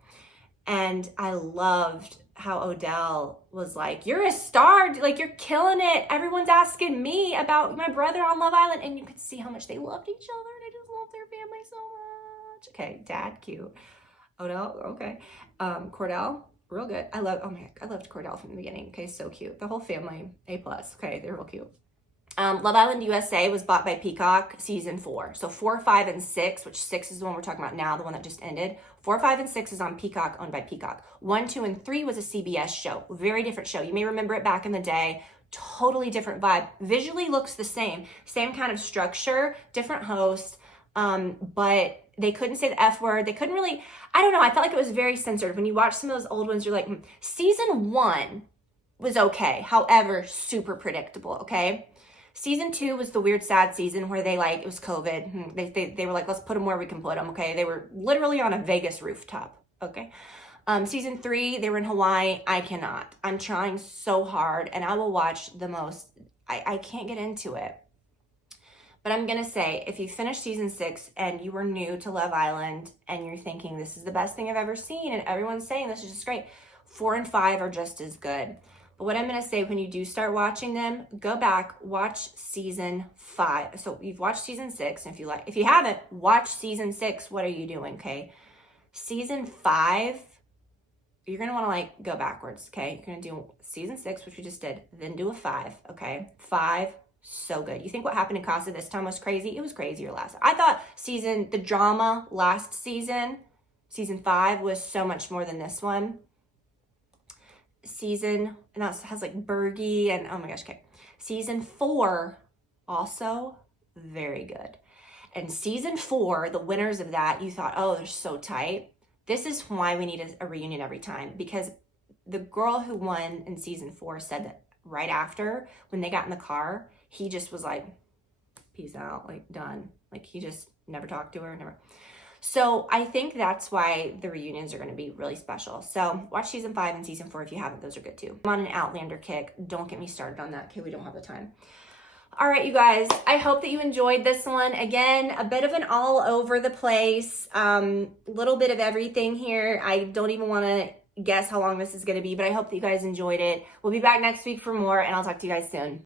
And I loved how Odell was like, you're a star, like, you're killing it. Everyone's asking me about my brother on Love Island. And you could see how much they loved each other. And I just love their family so much. Okay, dad, cute. Odell, okay. Cordell, real good. I loved Cordell from the beginning. Okay, so cute. The whole family, A+. Okay, they're real cute. Love Island USA was bought by Peacock season 4. So 4, 5, and 6, which 6 is the one we're talking about now, the one that just ended. 4, 5, and 6 is on Peacock, owned by Peacock. 1, 2, and 3 was a CBS show. Very different show. You may remember it back in the day. Totally different vibe. Visually looks the same. Same kind of structure, different host. But they couldn't say the F word. They couldn't really, I don't know. I felt like it was very censored. When you watch some of those old ones, you're like, Season 1 was okay. However, super predictable, okay? Season 2 was the weird, sad season where they like, it was COVID. They were like, let's put them where we can put them, okay? They were literally on a Vegas rooftop, okay? Season 3, they were in Hawaii. I cannot. I'm trying so hard, and I will watch the most. I can't get into it. But I'm going to say, if you finish season 6 and you were new to Love Island and you're thinking, this is the best thing I've ever seen, and everyone's saying this is just great, 4 and 5 are just as good. But what I'm going to say, when you do start watching them, go back, watch season 5. So you've watched season 6. And if you haven't, watch season 6. What are you doing? Okay. Season 5, you're going to want to like go backwards. Okay. You're going to do season 6, which we just did, then do a 5. Okay. 5. So good. You think what happened in Casa this time was crazy? It was crazier last. I thought the drama last season 5 was so much more than this one. And that has like Bergie and, oh my gosh, okay. Season 4, also very good. And season 4, the winners of that, you thought, oh, they're so tight. This is why we need a reunion every time, because the girl who won in season 4 said that right after, when they got in the car, he just was like, peace out, like done. Like he just never talked to her, never. So I think that's why the reunions are going to be really special. So watch season 5 and season 4 if you haven't. Those are good too. I'm on an Outlander kick. Don't get me started on that. Okay, we don't have the time. All right, you guys. I hope that you enjoyed this one. Again, a bit of an all over the place. Little bit of everything here. I don't even want to guess how long this is going to be, but I hope that you guys enjoyed it. We'll be back next week for more, and I'll talk to you guys soon.